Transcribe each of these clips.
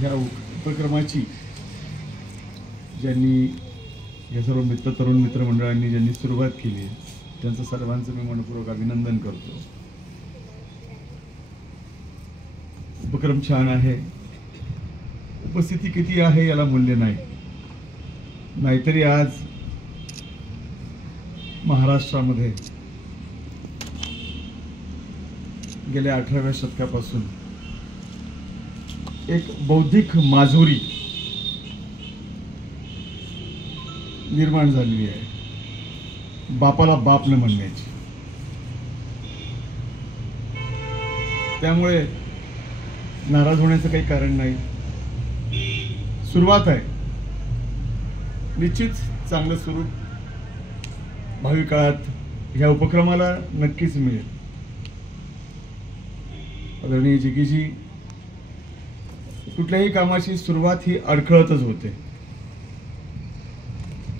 ह्या उपक्रमाची ज्यांनी या सर्व तरुण मित्रमंडळांनी ज्यांनी सुरुवात केली त्यांचं सर्वांचं मी मनपूर्वक अभिनंदन करतो। उपक्रम छान आहे, उपस्थिती किती आहे याला मूल्य नाही, नाहीतरी आज महाराष्ट्रामध्ये गेल्या 18व्या शतकापासून एक बौद्धिक माजुरी निर्माण झालेली आहे, बापाला बाप न म्हणण्याची। त्यामुळे नाराज होण्याचं काही कारण नाही, सुरुवात आहे, निश्चित चांगलं स्वरूप भावी काळात ह्या उपक्रमाला नक्कीच मिळेल। आदरणीय जिगीजी, कुठल्याही कामाची सुरुवात ही अडखळतच होते।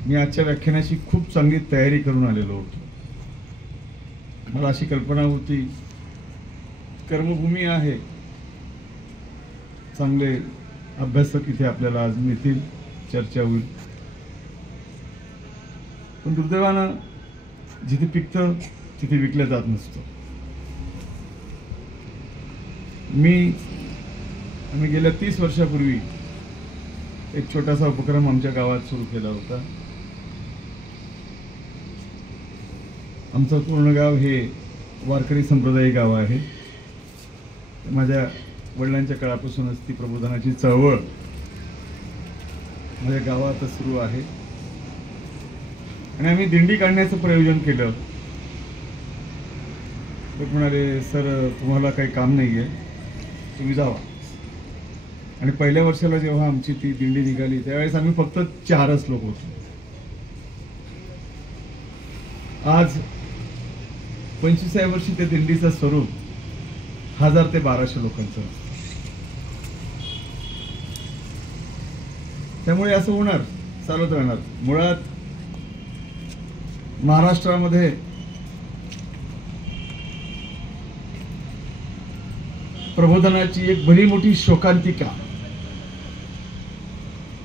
मी आजच्या व्याख्यानाची खूप चांगली तयारी करून आलेलो होतो। मला अशी कल्पना होती, कर्मभूमी आहे, चांगले अभ्यासक इथे आपल्याला आज मिळतील, चर्चा होईल। पण दुर्दैवानं जिथे पिकतं तिथे विकलं जात नसतं। आम्ही गेल्या 30 वर्षापूर्वी एक छोटासा उपक्रम आमच्या गावात सुरू केला होता। आमचं पूर्ण गाव हे वारकरी संप्रदायी गाव आहे। माझ्या वडिलांच्या काळापासूनच ती प्रबोधनाची चळवळ माझ्या गावात सुरू आहे आणि आम्ही दिंडी काढण्याचं प्रयोजन केलं। ते म्हणाले, सर तुम्हाला काही काम नाही आहे, तुम्ही जावा। आणि पहिल्या वर्षाला जेव्हा आमची ती दिंडी निघाली त्यावेळेस आम्ही फक्त 4च लोक होतो। आज 25व्या वर्षी त्या दिंडीचं स्वरूप 1000 ते 1200 लोकांचं। त्यामुळे असं होणार, चालत राहणार। मुळात महाराष्ट्रामध्ये प्रबोधनाची एक भली मोठी शोकांतिका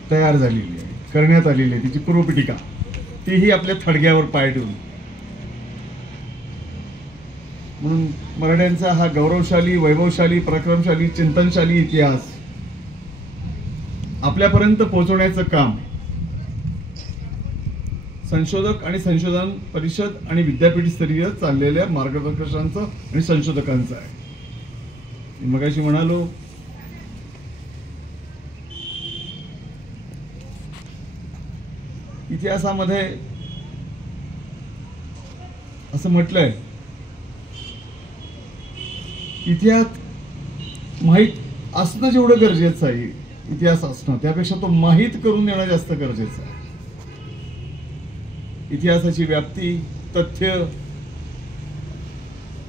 तयार झालेली आहे, करण्यात आलेली आहे, तिची पूर्वपीठिका, तीही आपल्या थडग्यावर पाय ठेवून। म्हणून मराठ्यांचा हा गौरवशाली, वैभवशाली, पराक्रमशाली, चिंतनशाली इतिहास आपल्यापर्यंत पोहोचवण्याचं काम संशोधक आणि संशोधन परिषद आणि विद्यापीठ स्तरीय चाललेल्या मार्गदर्शकांचं आणि संशोधकांचं आहे। मगाशी म्हणालो, इतिहासामध्ये असं म्हटलंय, इतिहास माहित असणं जेवढं गरजेचं आहे, इतिहास असणं त्यापेक्षा तो माहित करून देणं जास्त गरजेचं आहे। इतिहासाची व्याप्ती, तथ्य,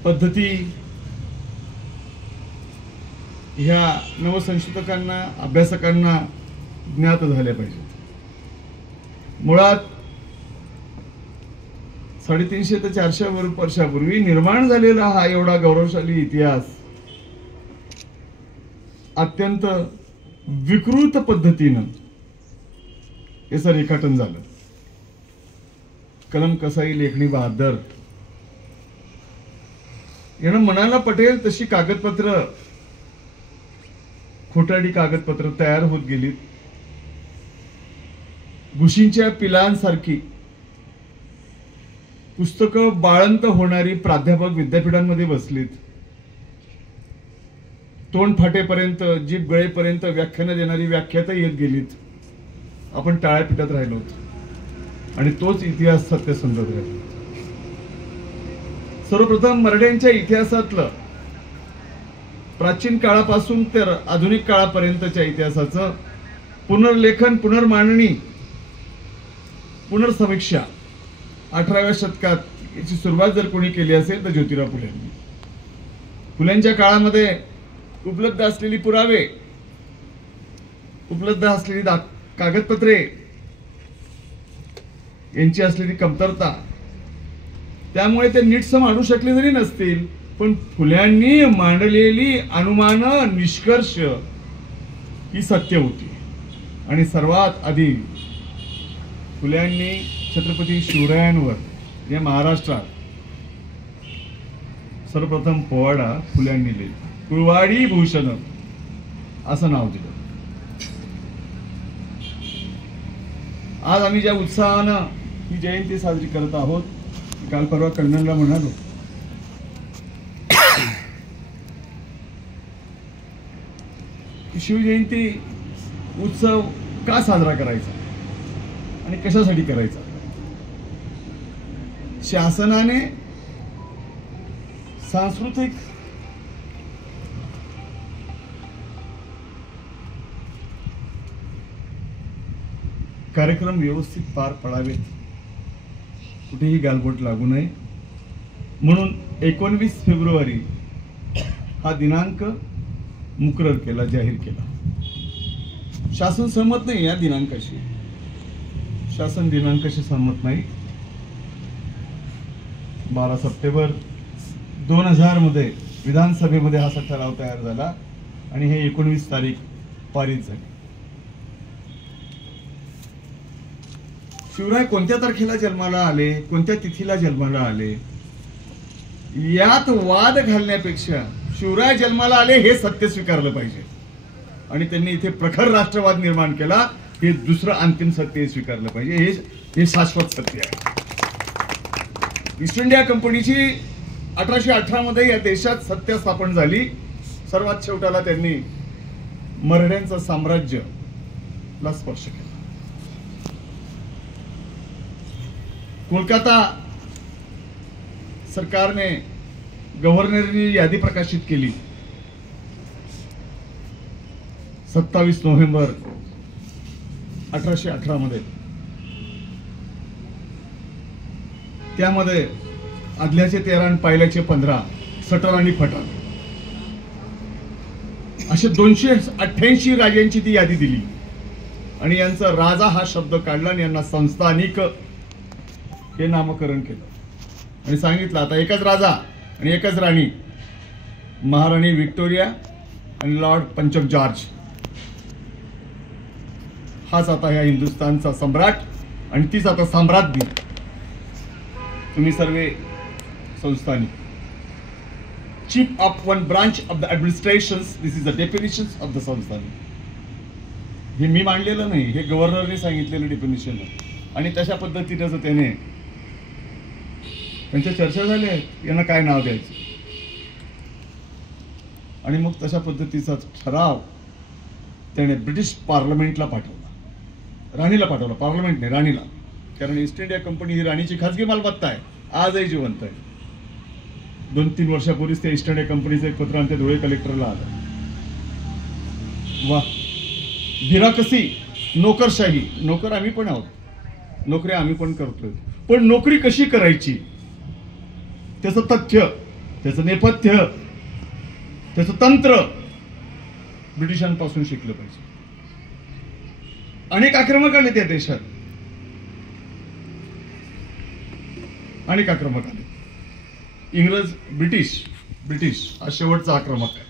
पद्धती ह्या नवसंशोधकांना, अभ्यासकांना ज्ञात झाल्या पाहिजेत। मुळात 350 ते 400 वर्षापूर्वी निर्माण झालेला हा एवढा गौरवशाली इतिहास अत्यंत विकृत पद्धतीनं याचं रेखाटन झालं। कलम कसाई, लेखणी बहादर यांना मनाला पटेल तशी कागदपत्र, खोटारडी कागदपत्र तयार होत गेलीत। घुशींच्या पिलांसारखी पुस्तकं बाळंत होणारी प्राध्यापक विद्यापीठांमध्ये बसलीत। तोंड फाटेपर्यंत, जीभ गळेपर्यंत व्याख्यानं देणारी व्याख्याता येत गेलीत। आपण टाळ्यापीठात राहिलो होतो आणि तोच इतिहास सत्यसंधत राहिला। सर्वप्रथम मराठ्यांच्या इतिहासातलं प्राचीन काळापासून तर आधुनिक काळापर्यंतच्या इतिहासाचं पुनर्लेखन, पुनर्मांडणी, पुनर्समीक्षा 18व्या शतकात याची सुरुवात जर कोणी केली असेल तर ज्योतिराव फुलेंनी। फुलेंच्या काळामध्ये उपलब्ध असलेली पुरावे, उपलब्ध असलेली कागदपत्रे यांची असलेली कमतरता, त्यामुळे ते नीटसम आणू शकले जरी नसतील, पण फुल्यांनी मांडलेली अनुमान, निष्कर्ष ही सत्य होती. आणि सर्वात आधी फुल्यांनी छत्रपती शिवरायांवर या महाराष्ट्रात सर्वप्रथम पोवाडा फुल्यांनी लिहिला. कुळवाडी भूषण असं नाव दिलं. आज आम्ही ज्या उत्साहानं ही जयंती साजरी करत आहोत, काल परवा कल्याणला म्हणालो की शिवजयंती उत्सव का साजरा करायचा आणि कशासाठी करायचा. शासनाने सांस्कृतिक कार्यक्रम व्यवस्थित पार पडावेत, कुठेही गालबोट लागू नये म्हणून 19 फेब्रुवारी हा दिनांक मुकरर केला, जाहीर केला. शासन सहमत नाही या दिनांकाशी, शासन दिनांकाशी सहमत नाही. 12 सप्टेंबर 2000 मध्ये विधानसभेमध्ये हा ठराव तयार झाला आणि हे 19 तारीख पारित झाली. शिवराय कोणत्या तारखेला जन्माला आले, कोणत्या तिथीला जन्माला आले यात वाद घालण्यापेक्षा शिवराय जन्माला आले हे सत्य स्वीकारलं पाहिजे. आणि त्यांनी इथे प्रखर राष्ट्रवाद निर्माण केला हे दुसरं अंतिम सत्य स्वीकारलं पाहिजे. हे शाश्वत सत्य आहे. ईस्ट इंडिया कंपनीची 1818 मध्ये या देशात सत्ता स्थापन झाली. सर्वात शेवटाला त्यांनी मराठ्यांचं साम्राज्यला स्पर्श केला. कोलकाता सरकारने गव्हर्नरनी यादी प्रकाशित केली 27 नोव्हेंबर 1818 मध्ये. त्यामध्ये आदल्याचे 13 आणि पायल्याचे 15 सटर आणि फटर असे 288 राजांची ती यादी दिली आणि यांचा राजा हा शब्द काढला आणि यांना संस्थानिक हे नामकरण केलं आणि सांगितलं आता एकच राजा आणि एकच राणी, महाराणी व्हिक्टोरिया आणि लॉर्ड पंचक जॉर्ज हाच आता या हिंदुस्थानचा सम्राट आणि तीच आता साम्राज्ञी. तुम्ही सर्वे संस्थानिक. Chief of one branch of the administration, this is the definition of the संस्थानिक. हे मी मांडलेलं नाही, हे गव्हर्नरने सांगितलेलं डेफिनेशन आणि तशा पद्धतीनं त्याने त्यांच्या चर्चा झाल्या यांना काय नाव द्यायचं आणि मग तशा पद्धतीचा ठराव त्याने ब्रिटिश पार्लमेंटला पाठवला, राणीला पाठवला, पार्लमेंट नाही राणीला. कारण ईस्ट इंडिया कंपनी ही राणीची खासगी मालमत्ता आहे, आजही जिवंत आहे. 2-3 वर्षापूर्वीच त्या ईस्ट इंडिया कंपनीचं एक पत्र आमच्या धुळे कलेक्टरला आलं. वा, बिराकसी, नोकरशाही. नोकर आम्ही पण आहोत, नोकऱ्या आम्ही पण करतोय, पण नोकरी कशी करायची त्याचं तथ्य, त्याचं नेपथ्य, त्याचं तंत्र ब्रिटिशांपासून शिकलं पाहिजे. अनेक आक्रमक आले त्या देशात, अनेक आक्रमक आले. इंग्रज, ब्रिटिश हा शेवटचा आक्रमक आहे,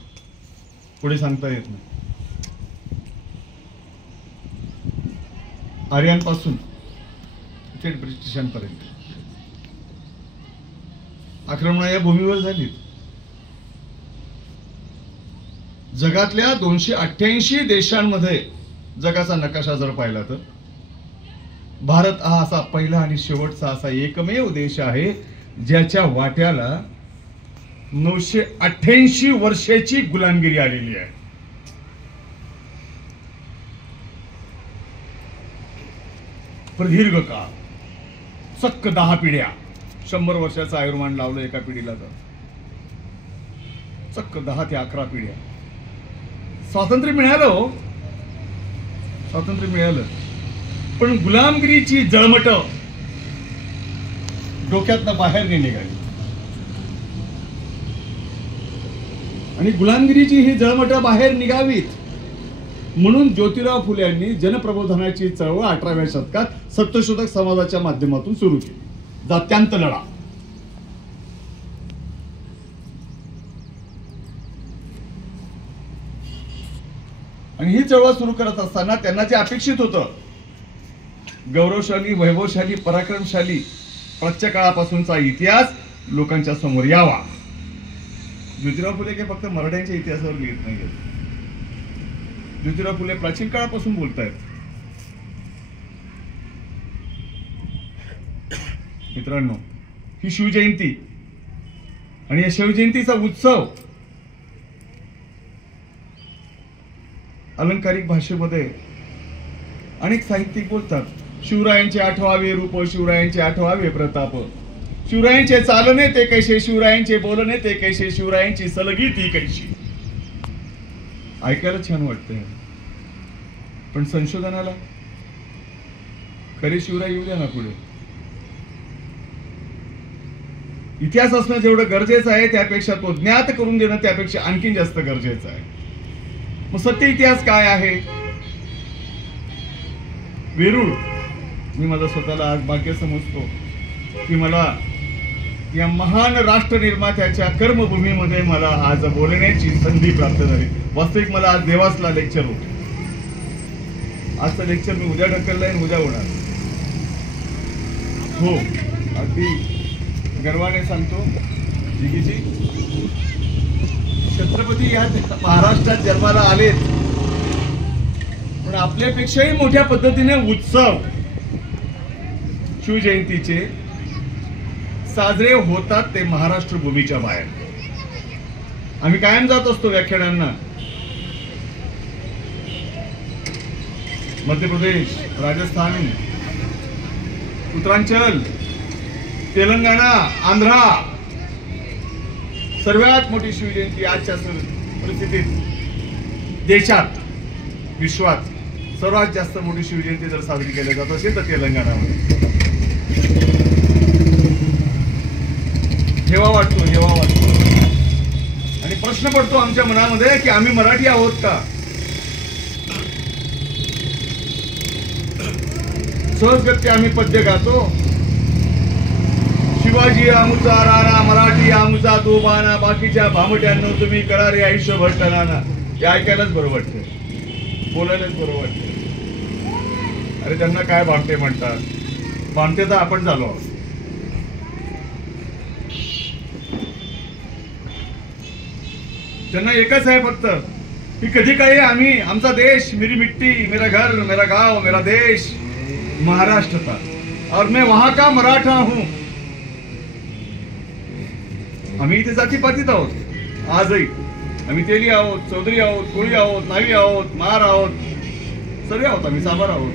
पुढे सांगता येत नाही. आर्यांपासून थेट ब्रिटिशांपर्यंत आक्रमण या भूमीवर झाली. जगातल्या 288 देशांमध्ये जगाचा नकाशा जर पाहिला तर भारत हा असा पहिला आणि शेवटचा असा एकमेव देश आहे ज्याच्या वाट्याला 988 वर्षाची गुलामगिरी आलेली आहे. प्रदीर्घ काळ, चक्क 10 पिढ्या, 100 वर्षाचं आयुर्मान लावलं एका पिढीला तर चक्क 10 ते 11 पिढ्या. स्वातंत्र्य मिळालं, स्वातंत्र्य मिळालं, पण गुलामगिरीची जळमट डोक्यातनं बाहेर नाही निघाली. आणि गुलामगिरीची ही जळमट बाहेर निघावीत म्हणून ज्योतिराव फुले यांनी जनप्रबोधनाची चळवळ 18व्या शतकात सत्यशोधक समाजाच्या माध्यमातून सुरू केली. जात्यांत लढा. आणि ही चळवळ सुरू करत असताना त्यांना जे अपेक्षित होतं, गौरवशाली, वैभवशाली, पराक्रमशाली प्राच्य काळापासूनचा इतिहास लोकांच्या समोर यावा. ज्योतिराव फुले काही फक्त मराठ्यांच्या इतिहासावर लिहित नाही. ज्योतिराव फुले प्राचीन काळापासून बोलतायत. मित्रांनो, ही शिवजयंती आणि या शिवजयंतीचा उत्सव अलंकारिक भाषेमध्ये अनेक साहित्यिक बोलतात. शिवरायांचे आठवावे रूप, शिवरायांचे आठवावे प्रताप, शिवरायांचे चालणे ते कैसे, शिवरायांचे बोलणे ते कैसे, शिवरायांची सलगी ती कैशी. ऐकायला छान वाटतंय, पण संशोधनाला खरे शिवराय येऊ द्या ना पुढे. इतिहास असणं जेवढं गरजेचं आहे त्यापेक्षा तो ज्ञात करून देणं त्यापेक्षा आणखीन जास्त गरजेचं आहे. मग सत्य इतिहास काय आहे? वेरूळ, मी माझं स्वतःला आज भाग्य समजतो की मला या महान राष्ट्र निर्मात्याच्या कर्मभूमीमध्ये मला आज बोलण्याची संधी प्राप्त झाली. वास्तविक मला आज देवासला लेक्चर होतं. आजचं लेक्चर मी उद्या ढकललंय आणि उद्या होणार. हो, अगदी गर्वाने सांगतो जिगीजी, छत्रपती या महाराष्ट्रात जन्माला आलेत, पण आपल्यापेक्षाही मोठ्या पद्धतीने उत्सव शिवजयंतीचे साजरे होतात ते महाराष्ट्र भूमीच्या बाहेर. आम्ही कायम जात असतो व्याख्यानांना. मध्य प्रदेश, राजस्थान, उत्तरांचल, तेलंगणा, आंध्रा, सर्वात मोठी शिवजयंती आजच्या परिस्थितीत देशात, विश्वात सर्वात जास्त मोठी शिवजयंती जर साजरी केली जात असेल तर तेलंगणामध्ये. हेवा वाटतो आणि प्रश्न पडतो आमच्या मनामध्ये की आम्ही मराठी आहोत का? सहजगत्या आम्ही पद्य गातो. शिवाजी आमुचा राणा, मराठी आमुचा तो बाणा, बाकीच्या भामट्यांना तुम्ही करा रे आयुष्यभर टनाना. हे ऐकायलाच बरं वाटतं, बोलायलाच बरं वाटतं. अरे त्यांना काय भामटे म्हणतात? भामटे तर आपण झालो आहोत. त्यांना एकच आहे फक्त की कधी काही आम्ही, आमचा देश, मेरी मिट्टी, मेरा घर, मेरा गाव, मेरा देश महाराष्ट्र था और मैं वहां का मराठा हूं. आम्ही इथे जातीपातीत आहोत. आजही आम्ही तेली आहोत, चौधरी आहोत, कोळी आहोत, नावी आहोत, महार आहोत, सर्व आहोत. आम्ही साभार आहोत,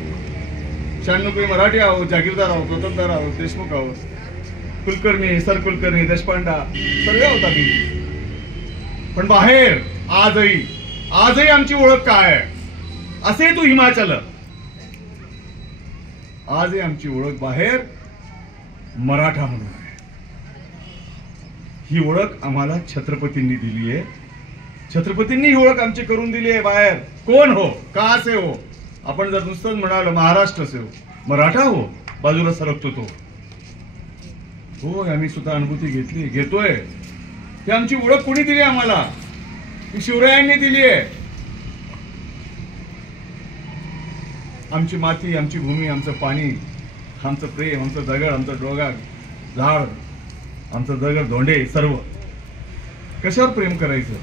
96 मराठी आहोत, जागीरदार आहोत, वतनदार आहोत, देशमुख आहोत, कुलकर्णी, सरकुलकर्णी, देशपांडा सर्व आहोत आम्ही. पण बाहेर आजही आमची ओळख काय आहे? असे तू हिमाचल, आजही आमची ओळख बाहेर मराठा म्हणून आहे. ही ओळख आम्हाला छत्रपतींनी दिली आहे. छत्रपतींनी ही ओळख आमची करून दिली आहे बाहेर. कोण हो, का असे हो, आपण जर नुसतं म्हणाल महाराष्ट्र असे हो, मराठा हो, बाजूला सरकतो तो. हो, आम्ही सुद्धा अनुभूती घेतोय. ही आमची ओळख कोणी दिली आम्हाला? ही शिवरायांनी दिली आहे. आमची माती, आमची भूमी, आमचं पाणी, आमचं प्रेम, आमचं दगड, आमचं डोंगर, झाड, आमचं दगड, धोंडे, सर्व कशावर प्रेम करायचं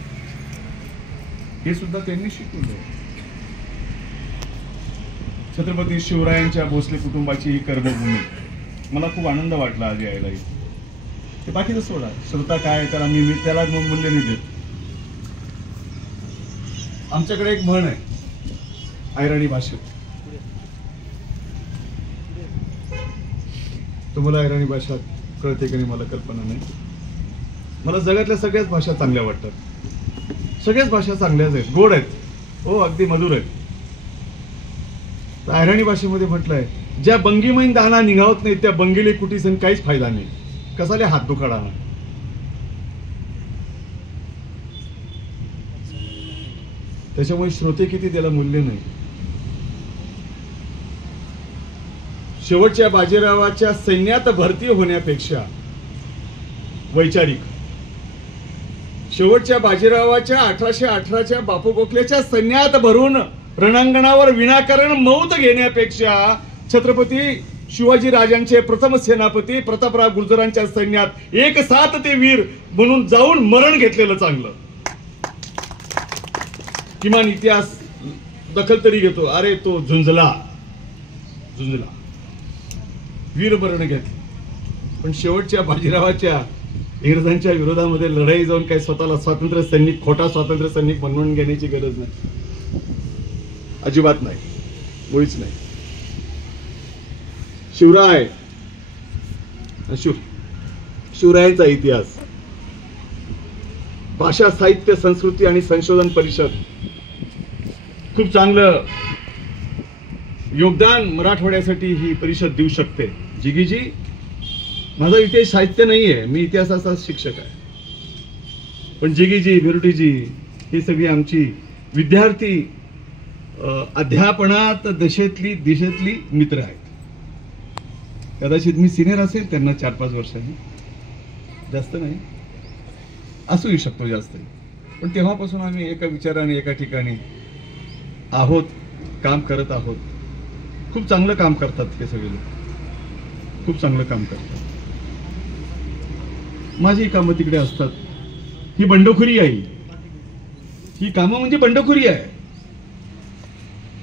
हे सुद्धा त्यांनी शिकवलं. छत्रपती शिवरायांच्या भोसले कुटुंबाची ही कर्मभूमी. मला खूप आनंद वाटला आज यायला. ते बाकीचं सोडा, श्रोता काय तर आम्ही त्याला मूल्य नाही देत. आमच्याकडे एक म्हण आहे अहिराणी भाषेत. तुम्हाला अहिराणी भाषा कळते की नाही मला कल्पना नाही. मला जगातल्या सगळ्याच भाषा चांगल्या वाटतात. सगळ्याच भाषा चांगल्याच आहेत, गोड आहेत, हो अगदी मधुर आहेत. अहिराणी भाषेमध्ये म्हटलंय, ज्या बंगीमैन दाना निघावत नाही त्या बंगीले कुटीसन काहीच फायदा नाही. कसाले हात दुखाडा. त्याच्यामुळे श्रोते किती त्याला मूल्य नाही. शेवटच्या बाजीरावाच्या सैन्यात भरती होण्यापेक्षा वैचारिक शेवटच्या बाजीरावाच्या 1818च्या बापू गोखलेच्या सैन्यात भरून रणांगणावर विनाकारण मौत घेण्यापेक्षा छत्रपती शिवाजी राजांचे प्रथम सेनापती प्रतापराव गुर्जरांच्या सैन्यात एक साथ ते वीर म्हणून जाऊन मरण घेतलेलं चांगलं. किमान इतिहास दखल तरी घेतो. अरे तो झुंजला वीर मरण घेतलं. पण शेवटच्या बाजीरावाच्या इंग्रजांच्या विरोधामध्ये लढाई जाऊन काही स्वतःला स्वातंत्र्य सैनिक, खोटा स्वातंत्र्य सैनिक बनवून घेण्याची गरज नाही, अजिबात नाही, मुळीच नाही. शिवराय, शिवरायांचा इतिहास, भाषा साहित्य संस्कृती आणि संशोधन परिषद खूप चांगलं योगदान मराठवाड्यासाठी ही परिषद देऊ शकते. जिगीजी, माझा इतिहास साहित्य नाहीये, मी इतिहासाचा शिक्षक आहे, पण जिगीजी, बिरुटीजी ही सगळी आमची विद्यार्थी अध्यापनात दिशेतली मित्र आहेत. कदाचित मी सिनियर असेल त्यांना 4-5 वर्षांनी, जास्त नाही, असूही शकतो जास्त, पण तेव्हापासून आम्ही एका विचाराने एका ठिकाणी आहोत, काम करत आहोत. खूप चांगलं काम करतात हे सगळे लोक, खूप चांगलं काम करतात. माझी कामं तिकडे असतात. ही बंडखोरी आहे, ही कामं म्हणजे बंडखोरी आहे.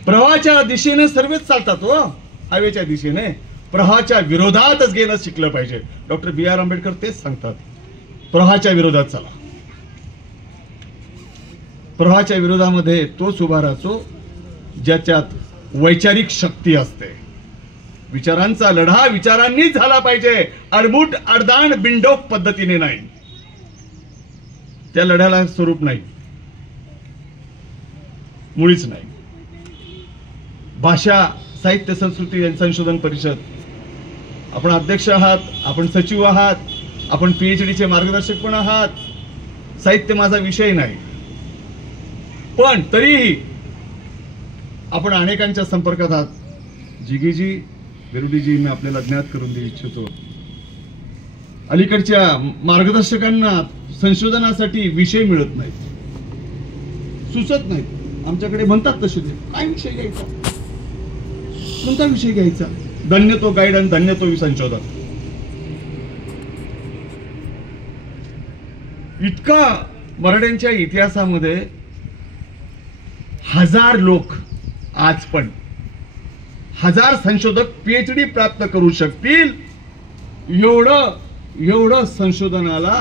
प्रवाहाच्या दिशेने सर्वच चालतात हो, हवेच्या दिशेने. प्रवाहाच्या विरोधातच गेलं शिकलं पाहिजे. Doctor B.R. आंबेडकर तेच सांगतात, प्रवाहाच्या विरोधात चला. प्रवाहाच्या विरोधामध्ये तोच उभा राहतो ज्याच्यात वैचारिक शक्ती असते. विचारांचा लढा विचारांनीच झाला पाहिजे, अडमुट अडदान बिंडोक पद्धतीने नाही. त्या लढ्याला स्वरूप नाही, मुळीच नाही. भाषा साहित्य संस्कृती आणि संशोधन परिषद, आपण अध्यक्ष आहात, आपण सचिव आहात, आपण PhDचे मार्गदर्शक पण आहात. साहित्य माझा विषय नाही, पण तरीही आपण अनेकांच्या संपर्कात आहात. जिगीजी, बिरुटीजी, मी आपल्याला ज्ञात करून देऊ इच्छितो, अलीकडच्या मार्गदर्शकांना संशोधनासाठी विषय मिळत नाहीत, सुचत नाहीत. आमच्याकडे म्हणतात तसे, काय विषय घ्यायचा, कोणता विषय घ्यायचा, धन्य तो गाईड आणि धन्य तो संशोधन. इतका मराठ्यांच्या इतिहासामध्ये 1000 लोक, आज पण 1000 संशोधक PhD प्राप्त करू शकतील एवढं संशोधनाला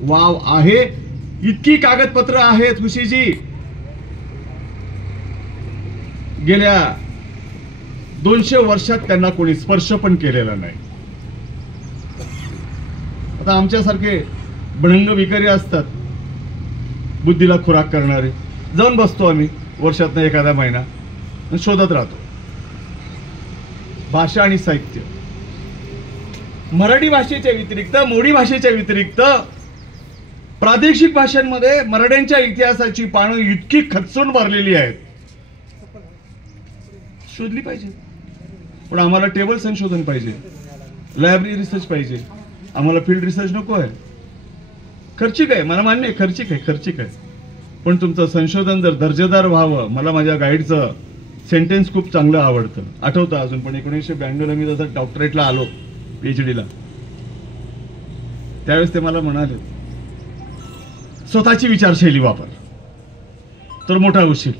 वाव आहे. इतकी कागदपत्र आहेत खुशीजी, गेल्या 200 वर्षात त्यांना कोणी स्पर्श पण केलेला नाही. आता आमच्यासारखे भणंग विकारी असतात, बुद्धीला खुराक करणारे, जाऊन बसतो आम्ही वर्षातनं एखादा महिना, शोधत राहतो. भाषा आणि साहित्य, मराठी भाषेच्या व्यतिरिक्त, मोडी भाषेच्या व्यतिरिक्त प्रादेशिक भाषांमध्ये मराठ्यांच्या इतिहासाची पानं इतकी खचून भरलेली आहेत, शोधली पाहिजे. पण आम्हाला टेबल संशोधन पाहिजे, लायब्ररी रिसर्च पाहिजे, आम्हाला फील्ड रिसर्च नको आहे. खर्चिक आहे, मला मान्य आहे, खर्चिक आहे, पण तुमचं संशोधन जर दर्जेदार व्हावं. मला माझ्या गाईडचं सेंटेन्स खूप चांगलं आवडतं, आठवतं अजून, पण 1992ला मी जसं डॉक्टरेटला आलो PhDला, त्यावेळेस ते मला म्हणाले, स्वतःची विचारशैली वापर तर मोठा होशील,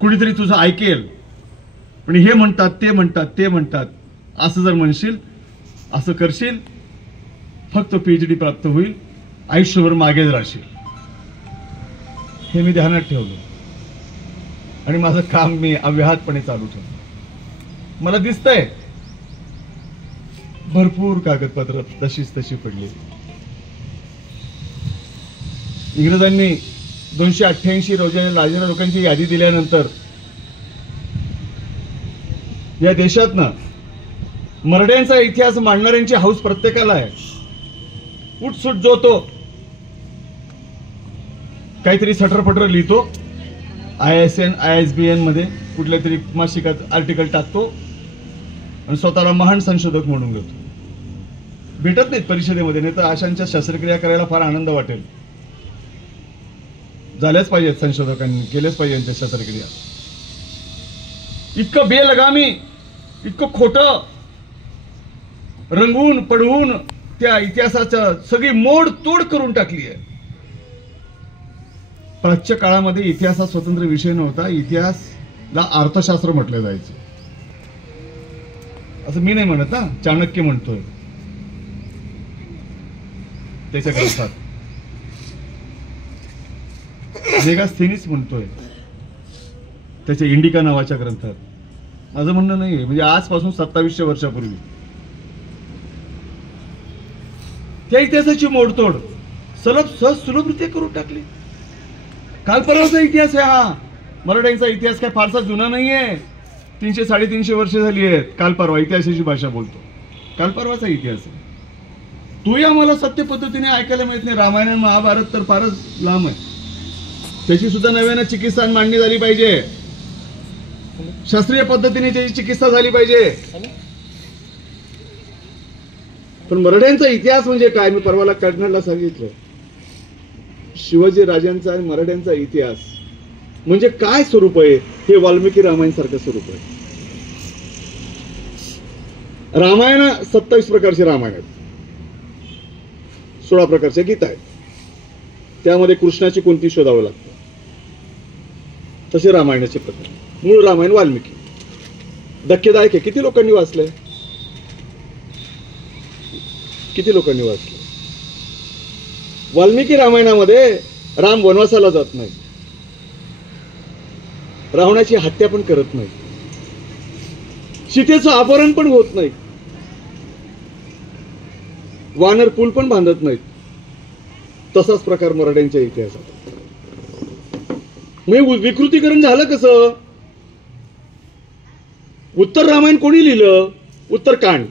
कुणीतरी तुझं ऐकेल. पण हे म्हणतात, ते म्हणतात, असं जर म्हणशील, असं करशील, फक्त PhD प्राप्त होईल, आयुष्यभर मागेच राहशील. हे मी ध्यानात ठेवलं आणि माझं काम मी अव्याहतपणे चालू ठेवलं. मला दिसतंय भरपूर कागदपत्र तशी पडली. इंग्रजांनी 288 राजेंद्र लोकांची यादी दिल्यानंतर या देशातनं मराठ्यांचा इतिहास मांडणाऱ्यांची हौस प्रत्येकाला आहे. उठसूट जो तो काहीतरी सटरपटर लिहितो, ISN ISBN मध्ये कुठल्या तरी मासिकात आर्टिकल टाकतो आणि स्वतःला महान संशोधक म्हणून घेतो. भेटत नाहीत परिषदेमध्ये, नाही तर अशांच्या शस्त्रक्रिया करायला फार आनंद वाटेल. झाल्याच पाहिजेत, संशोधकांनी केलेच पाहिजे यांच्या शस्त्रक्रिया. इतकं बेलगामी, इतकं खोटं रंगवून पडवून त्या इतिहासाचं सगळी मोड तोड करून टाकली आहे. प्राच्य काळामध्ये इतिहास हा स्वतंत्र विषय नव्हता. इतिहासला अर्थशास्त्र म्हटलं जायचं. असं मी नाही म्हणत ना, चाणक्य म्हणतोय त्याच्या ग्रंथात, मेगास्थेनीस म्हणतोय त्याच्या इंडिका नावाच्या ग्रंथात. माझं म्हणणं नाहीये, म्हणजे आजपासून 2700 वर्षापूर्वी त्या इतिहासाची मोडतोड सहज सुलभरित्या करून टाकली. काल परवाचा इतिहास आहे हा. मराठ्यांचा इतिहास काय फारसा जुना नाहीये. 300-350 वर्ष झाली आहेत. काल परवा इतिहासाची भाषा बोलतो. काल परवाचा इतिहास आहे. तोही आम्हाला सत्य पद्धतीने ऐकायला मिळत नाही. रामायण आणि महाभारत तर फारच लांब आहे. त्याची सुद्धा नव्यानं चिकित्सा मांडणी झाली पाहिजे. शास्त्रीय पद्धतीने त्याची चिकित्सा झाली पाहिजे. पण मराठ्यांचा इतिहास म्हणजे काय, मी परवाला कर्नाटला सांगितलं. शिवाजी राजांचा आणि मराठ्यांचा इतिहास म्हणजे काय स्वरूप आहे, हे वाल्मिकी रामायण सारखं स्वरूप आहे. रामायण 27 प्रकारचे रामायण आहेत, 16 प्रकारच्या गीता आहेत. त्यामध्ये कृष्णाची कोणती शोधावं लागतं, तसे रामायणाचे प्रकार. मूळ रामायण वाल्मिकी धक्केदायक आहे. किती लोकांनी वाचलंय, किती लोकांनी वाचलं. वाल्मिकी रामायणामध्ये राम वनवासाला जात नाही, रावणाची हत्या पण करत नाही, सीतेचं अपहरण पण होत नाही, वानर पूल पण बांधत नाहीत. तसाच प्रकार मराठ्यांच्या इतिहासात. मग विकृतीकरण झालं कसं. उत्तर रामायण कोणी लिहिलं, उत्तरकांड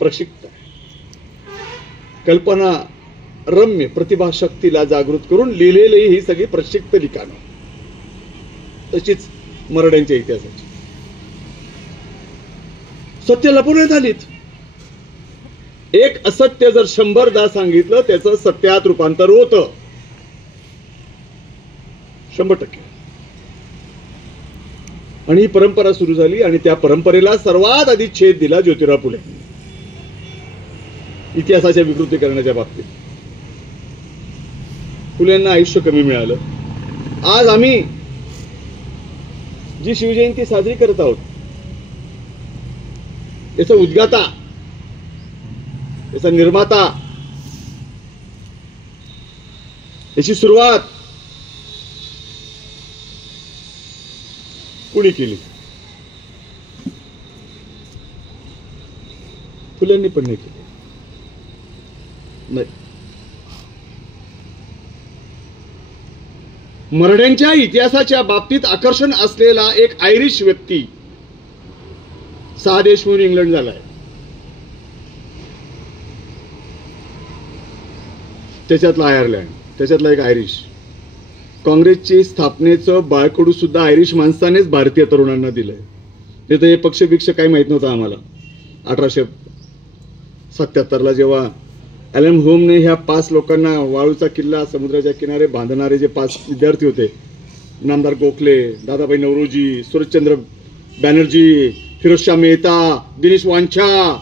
प्रक्षिप्त, कल्पना रम्य प्रतिभाशक्तीला जागृत करून लिहिलेली ही सगळी प्रक्षिप्त लिखाणं. तशीच मराठ्यांच्या इतिहासाची सत्य लपवण्यात आलीत. एक असत्य जर 100दा सांगितलं त्याचं सत्यात रूपांतर होतं 100%. आणि ही परंपरा सुरू झाली आणि त्या परंपरेला सर्वात आधी छेद दिला ज्योतिराव फुले इतिहासाच्या विकृतीकरणाच्या बाबतीत. फुलेंना आयुष्य कमी मिळालं. आज आम्ही जी शिवजयंती साजरी करत आहोत, याचा उद्गाता, याचा निर्माता, याची सुरुवात कुणी केली. फुल्यांनी पण नाही केली. नाही, मराठ्यांच्या इतिहासाच्या बाबतीत आकर्षण असलेला एक आयरिश व्यक्ती 6 देश म्हणून इंग्लंड झालाय. त्याच्यातला आयर्लंड, त्याच्यातला एक आयरिश. काँग्रेसची स्थापनेचं बाळकडू सुद्धा आयरिश माणसानेच भारतीय तरुणांना दिलंय. ते तर हे पक्षभिक्ष काही माहित नव्हतं आम्हाला. 1877ला जेव्हा ॲलन होमने ह्या 5 लोकांना वाळूचा किल्ला समुद्राच्या किनारे बांधणारे जे 5 विद्यार्थी होते, नामदार गोखले, दादाभाई नौरोजी, सुरेशचंद्र बॅनर्जी, फिरोजशाह मेहता, दिनेश वांछा,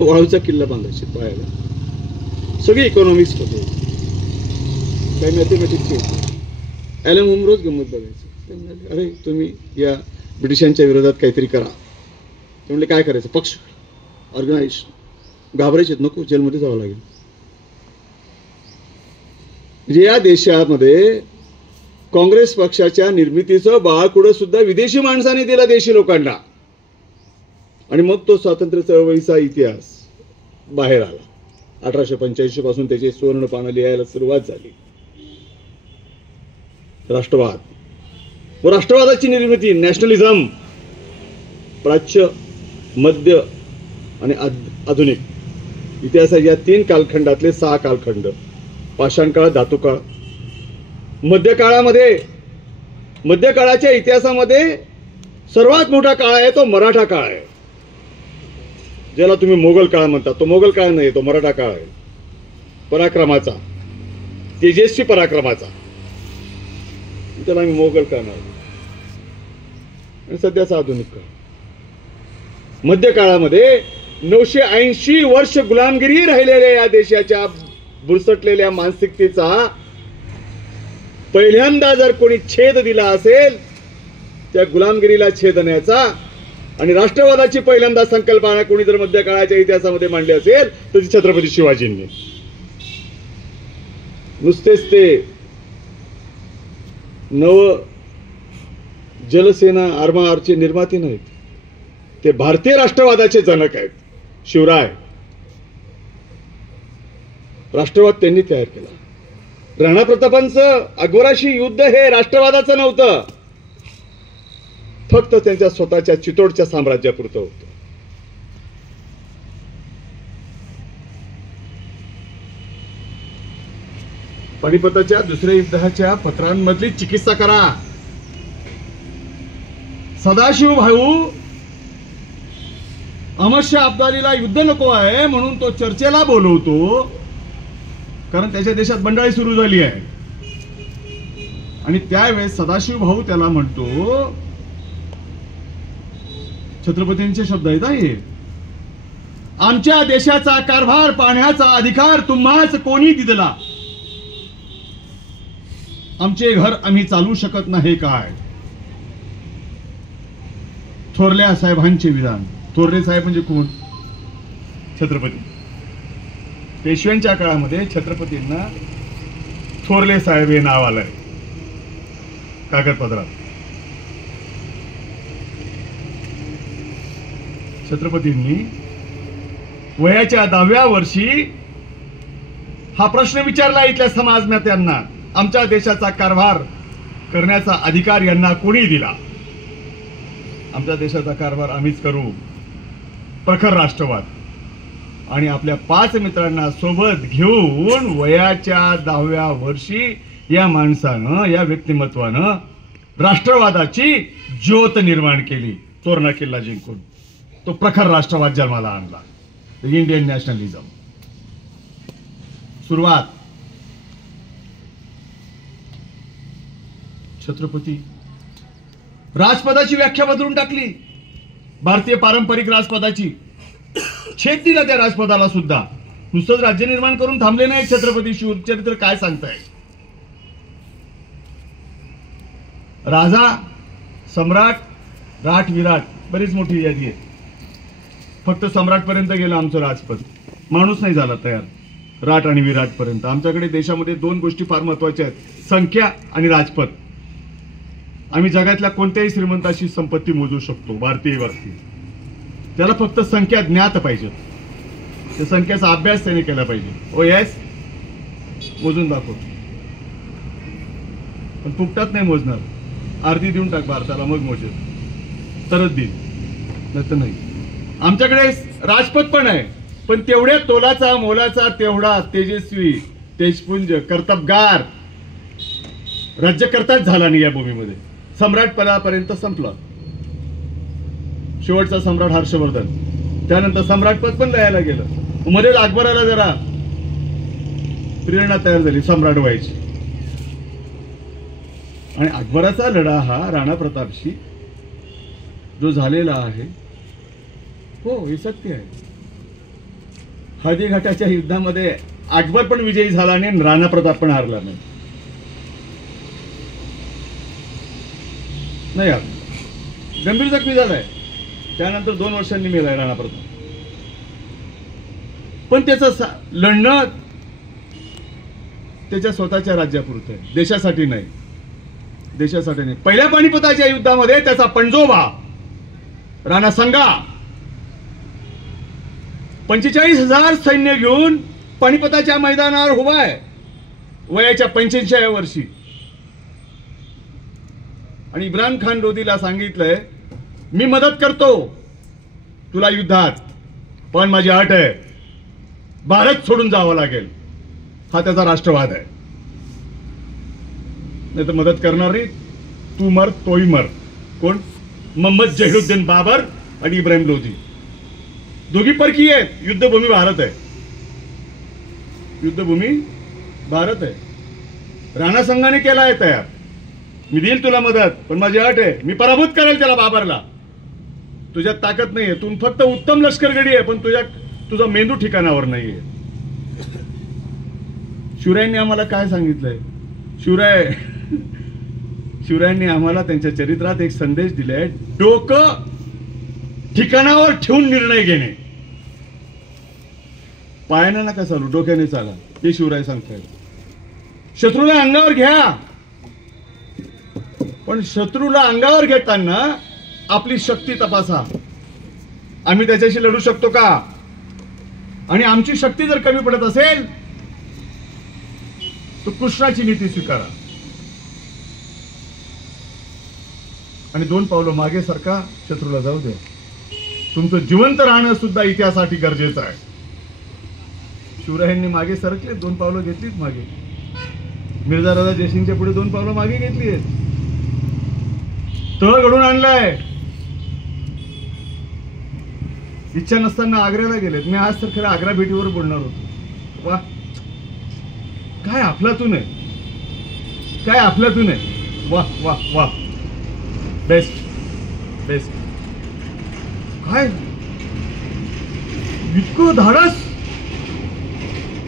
वाळूचा किल्ला बांधायचे पाहायला. सगळे इकॉनॉमिक्स होते, काही मॅथमॅटिक्स होते. ॲलन होम रोज गंमत बघायचं. ते म्हणाले, अरे तुम्ही या ब्रिटिशांच्या विरोधात काहीतरी करा. ते म्हणले काय करायचं, पक्ष ऑर्गनायझेशन. घाबरायचे, नको, जेलमध्ये जावं लागेल. म्हणजे या देशामध्ये काँग्रेस पक्षाच्या निर्मितीचं बाळकुडं सुद्धा विदेशी माणसाने दिला देशी लोकांना. आणि मग तो स्वातंत्र्य चळवळीचा इतिहास बाहेर आला. 1885 पासून त्याचे सुवर्ण पानं लिहायला सुरुवात झाली. राष्ट्रवाद व राष्ट्रवादाची निर्मिती, नॅशनलिझम, प्राच्य, मध्य आणि आधुनिक इतिहासाच्या या 3 कालखंडातले 6 कालखंड. पाषाणकाळ, धातुकाळ. मध्यकाळाच्या इतिहासामध्ये सर्वात मोठा काळ आहे तो मराठा काळ आहे. ज्याला तुम्ही मोगल काळ म्हणता, तो मोगल काळ नाही, तो मराठा काळ आहे. पराक्रमाचा तेजस्वी पराक्रमाचा, त्याला आम्ही मोगल काळ म्हणतो. आणि सध्याचा आधुनिक काळ. मध्यकाळामध्ये 980 वर्ष गुलामगिरी राहिलेल्या या देशाच्या बुरसटलेल्या मानसिकतेचा पहिल्यांदा जर कोणी छेद दिला असेल, त्या गुलामगिरीला छेदण्याचा, आणि राष्ट्रवादाची पहिल्यांदा संकल्पना कोणी जर मध्यकाळाच्या इतिहासामध्ये मांडली असेल तर ती छत्रपती शिवाजींनी. नुसतेच ते नव जलसेना आरमारचे निर्माते नाहीत, ते भारतीय राष्ट्रवादाचे जनक आहेत. शिवराय राष्ट्रवाद त्यांनी तयार केला. राणा प्रतापांचं अकबराशी युद्ध हे राष्ट्रवादाचं नव्हतं, फक्त त्यांच्या स्वतःच्या चितोडच्या साम्राज्यापुरतं होतं. पानिपताच्या दुसऱ्या युद्धाच्या पत्रांमधली चिकित्सा करा. सदाशिव भाऊ अमरशाह अब्दालीला युद्ध नको आहे म्हणून तो चर्चेला बोलवतो, कारण त्याच्या देशात बंडाळी सुरू झाली आहे. आणि त्यावेळेस सदाशिव भाऊ त्याला म्हणतो, छत्रपतींचे शब्द आहेत हे, आमच्या देशाचा कारभार पाहण्याचा अधिकार तुम्हाच कोणी दिला? आमचे घर आम्ही चालू शकत नाही काय? थोरल्या साहेबांचे विधान. थोरले साहेब म्हणजे कोण? छत्रपती. पेशव्यांच्या काळामध्ये छत्रपतींना थोरले साहेब हे नाव आलंय कागदपत्रात. छत्रपतींनी वयाच्या 10व्या वर्षी हा प्रश्न विचारला इथल्या समाजनेत्यांना, आमच्या देशाचा कारभार करण्याचा अधिकार यांना कोणी दिला? आमच्या देशाचा कारभार आम्हीच करू. प्रखर राष्ट्रवाद. आणि आपल्या 5 मित्रांना सोबत घेऊन वयाच्या 10व्या वर्षी या माणसानं, या व्यक्तिमत्वानं राष्ट्रवादाची ज्योत निर्माण केली. तोरणा किल्ला जिंकून तो प्रखर राष्ट्रवाद जन्माला आणला. Indian nationalism. सुरुवात छत्रपती राजपदाची व्याख्या बदलून टाकली. भारतीय पारंपरिक राजपदाची छेद दिला त्या राजपदाला सुद्धा. नुसतंच राज्य निर्माण करून थांबले नाही छत्रपती. शिवचरित्र काय सांगताय? राजा, सम्राट, राठ, विराट, बरीच मोठी यादी आहे. फक्त सम्राट पर्यंत गेलं आमचं राजपद, माणूस नाही झाला तयार राठ आणि विराट पर्यंत. आमच्याकडे देशामध्ये 2 गोष्टी फार महत्वाच्या आहेत, संख्या आणि राजपद. आम्ही जगातल्या कोणत्याही श्रीमंताची संपत्ती मोजू शकतो भारतीय वरती, त्याला फक्त संख्या ज्ञात पाहिजे. त्या संख्येचा अभ्यास त्याने केला पाहिजे. ओ येस, मोजून दाखव. पण फुकटात नाही मोजणार. अर्धी देऊन टाक भारताला, मग मोजेल तरच देईल, नाही तर नाही. आमच्याकडे राजपद पण आहे, पण तेवढ्या तोलाचा मोलाचा तेवढा तेजस्वी, तेजपुंज, कर्तबगार राज्यकर्ताच झाला नाही या भूमीमध्ये. सम्राट पदापर्यंत संपला. शेवटचा सम्राट हर्षवर्धन. त्यानंतर सम्राटपद पण लयाला गेलं. मध्येच अकबराला जरा प्रेरणा तयार झाली सम्राट व्हायची. आणि अकबराचा लढा हा राणा प्रतापशी जो झालेला आहे, हो हे सत्य आहे. हळदीघाटाच्या युद्धामध्ये अकबर पण विजयी झाला नाही, राणा प्रताप पण हारला नाही. नाही गंभीर जखमी झालाय. त्यानंतर 2 वर्षांनी मेलाय राणा प्रताप. पण त्याचं लढणं त्याच्या स्वतःच्या राज्यापुरतं आहे, देशासाठी नाही. देशासाठी नाही. पहिल्या पानिपताच्या युद्धामध्ये त्याचा पणजोबा राणा संगा 45,000 सैन्य घेऊन पानिपताच्या मैदानावर उभा आहे वयाच्या 85व्या वर्षी. आणि इब्राहिम खान लोधीला सांगितलंय, मी मदत करतो तुला युद्धात, पण माझी अट आहे, भारत सोडून जावं लागेल. हा त्याचा राष्ट्रवाद आहे. नाही तर मदत करणार नाही. तू मर तोही मर. कोण? मोहम्मद जहीरुद्दीन बाबर आणि इब्राहिम लोधी. दोघी परकीय आहेत. युद्धभूमी भारत आहे. युद्धभूमी भारत आहे. राणा संघाने केला आहे तयार, मी देईल तुला मदत, पण माझी अट आहे, मी पराभूत करेल त्याला बाबरला. तुझ्यात ताकद नाहीये, तू फक्त उत्तम लष्करगडी आहे, पण तुझा मेंदू ठिकाणावर नाहीये. शिवरायांनी आम्हाला काय सांगितलंय? शिवरायांनी आम्हाला त्यांच्या चरित्रात एक संदेश दिलाय, डोकं ठिकाणावर ठेवून निर्णय घेणे. पायानं नका चालू, डोक्याने चाला, हे शिवराय सांगतायत. शत्रूला अंगावर घ्या, पण शत्रूला अंगावर घेताना आपली शक्ती तपासा. आम्ही त्याच्याशी लढू शकतो का? आणि आमची शक्ती जर कमी पडत असेल तर कृष्णाची नीती स्वीकारा आणि 2 पावलं मागे सरका, शत्रूला जाऊ द्या. तुमचं जिवंत राहणं सुद्धा इतिहासासाठी गरजेचं आहे. शिवरायांनी मागे सरकले, 2 पावलं घेतलीच मागे. मिर्झा राजा जयसिंगच्या पुढे 2 पावलं मागे घेतली आहेत. तळ घडून आणलाय. इच्छा नसताना आग्र्याला गेलेत. मी आज तर खरं आग्रा भेटीवर बोलणार होतो. वा, काय अफलातून आहे, काय अफलातून आहे. वा वा वा, बेस्ट बेस्ट. काय इतकं धाडस,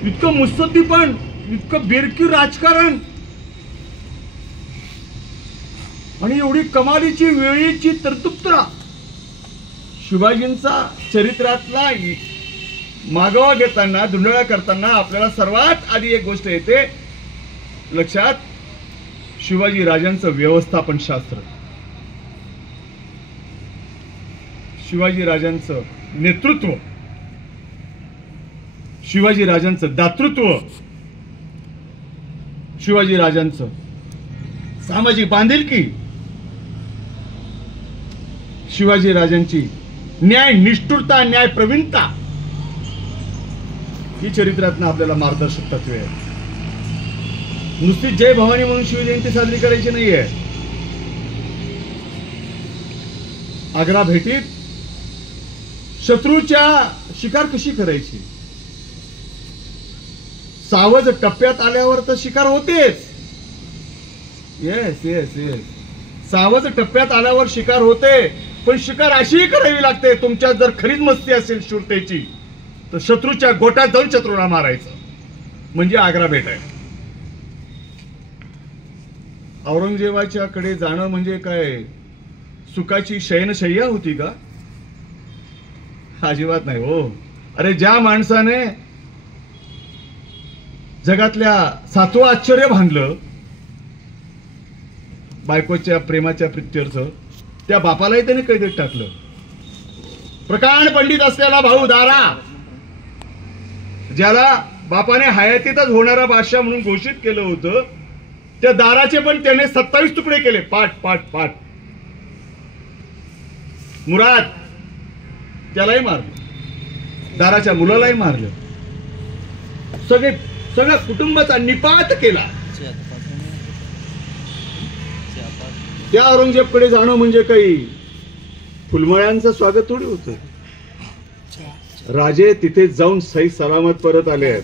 इतकं मुत्सद्दीपण, इतकं बेरकी राजकारण आणि एवढी कमालीची वेळीची तरतुबता. शिवाजींचा चरित्रातला मागोवा घेताना, धुंडळा करताना आपल्याला सर्वात आधी एक गोष्ट येते लक्षात, शिवाजी राजांचं व्यवस्थापन शास्त्र, शिवाजी राजांचं नेतृत्व, शिवाजी राजांचं दातृत्व, शिवाजी राजांचं सामाजिक बांधिलकी, शिवाजी राजांची न्याय निष्ठुरता, न्याय प्रवीणता, ही चरित्रातनं आपल्याला मार्गदर्शक तत्वे आहे. नुसती जय भवानी म्हणून शिवजयंती साजरी करायची नाहीये. आग्रा भेटीत शत्रूच्या शिकार कशी करायची, सावज टप्प्यात आल्यावर तर शिकार होतेच. येस येस येस, सावज टप्प्यात आल्यावर शिकार होते, पण शिकार अशीही करावी लागते. तुमच्यात जर खरीच मस्ती असेल शूरतेची तर शत्रूच्या गोट्यात जाऊन शत्रूला मारायचं, म्हणजे आग्रा भेट आहे. औरंगजेबाच्या कडे जाणं म्हणजे काय सुखाची शयनशय्या होती का? अजिबात नाही हो. अरे, ज्या माणसाने जगातल्या 7वं आश्चर्य बांधलं, बायकोच्या प्रेमाच्या प्रित्यर्थ, त्या बापालाही त्याने कैदेत टाकलं. प्रकांड पंडित असलेला भाऊ दारा, ज्याला बापाने हयातीतच होणारा बादशाह म्हणून घोषित केलं होतं, त्या दाराचे पण त्याने 27 तुकडे केले, पाठ पाठ पाठ. मुराद, त्यालाही मारलं, दाराच्या मुलालाही मारलं, सगळ्या कुटुंबाचा निपात केला. त्या औरंगजेबकडे जाणं म्हणजे काही फुलमळ्यांचं स्वागत थोडी होतं. राजे तिथे जाऊन सही सलामत परत आले आहेत.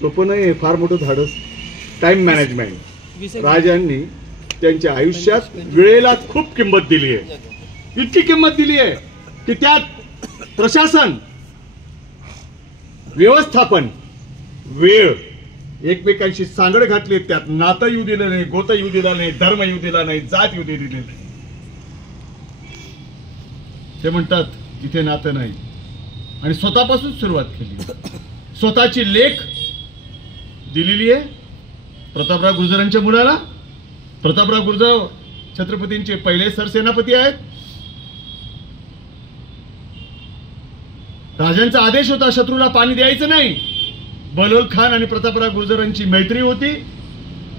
सोपं नाही, फार मोठं धाडस. Time management. राजांनी त्यांच्या आयुष्यात वेळेला खूप किंमत दिली आहे. इतकी किंमत दिली आहे की त्यात प्रशासन, व्यवस्थापन, वेळ, एकमेकांशी सांगड घातली. त्यात नातं येऊ दिलं नाही, गोत येऊ दिला नाही, धर्म येऊ दिला नाही, जात येऊ दिली नाही. ते म्हणतात इथे नातं नाही, आणि स्वतःपासून सुरुवात केली. स्वतःची लेख दिलेली आहे प्रतापराव गुर्जरांच्या मुलाला. प्रतापराव गुर्जर छत्रपतींचे पहिले सरसेनापती आहेत. राजांचा आदेश होता शत्रूला पाणी द्यायचं नाही. बहलोल खान आणि प्रतापराव गुर्जरांची मैत्री होती.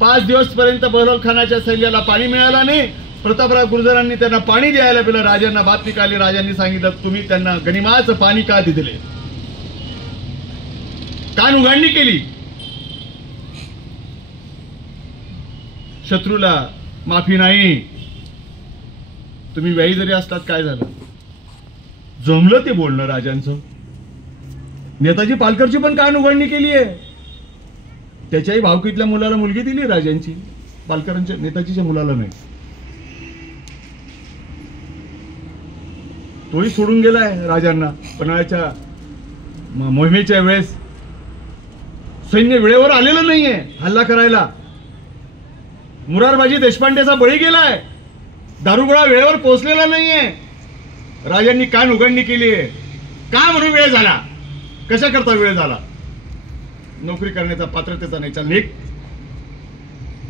5 दिवसपर्यंत बहलोल खानाच्या सैन्याला पाणी मिळालं नाही. प्रतापराव गुर्जरांनी त्यांना पाणी द्यायला गेलं. राजांना बातमी कळली. राजांनी सांगितलं तुम्ही त्यांना गनिमाचं पाणी का दिले. कान उघडणी केली. शत्रूला माफी नाही. तुम्ही व्याही जरी असतात काय झालं. जमलं ते बोलणं राजांचं. नेताजी पालकरची पण कान उघडणी केली आहे. त्याच्याही भावकीतल्या मुलाला मुलगी दिली राजांची, पालकरांच्या नेताजीच्या मुलाला नाही. तोही सोडून गेलाय राजांना. पन्हाळ्याच्या मोहिमेच्या वेळेस सैन्य वेळेवर आलेलं नाहीये हल्ला करायला. मुरारबाजी देशपांडेचा बळी गेलाय. दारुगोळा वेळेवर पोहोचलेला नाहीये. राजांनी कान उघडणी केली आहे. का म्हणून वेळ झाला? कशा करता वेळ झाला? नोकरी करण्याचा पात्रतेचा नाही. चल निघ.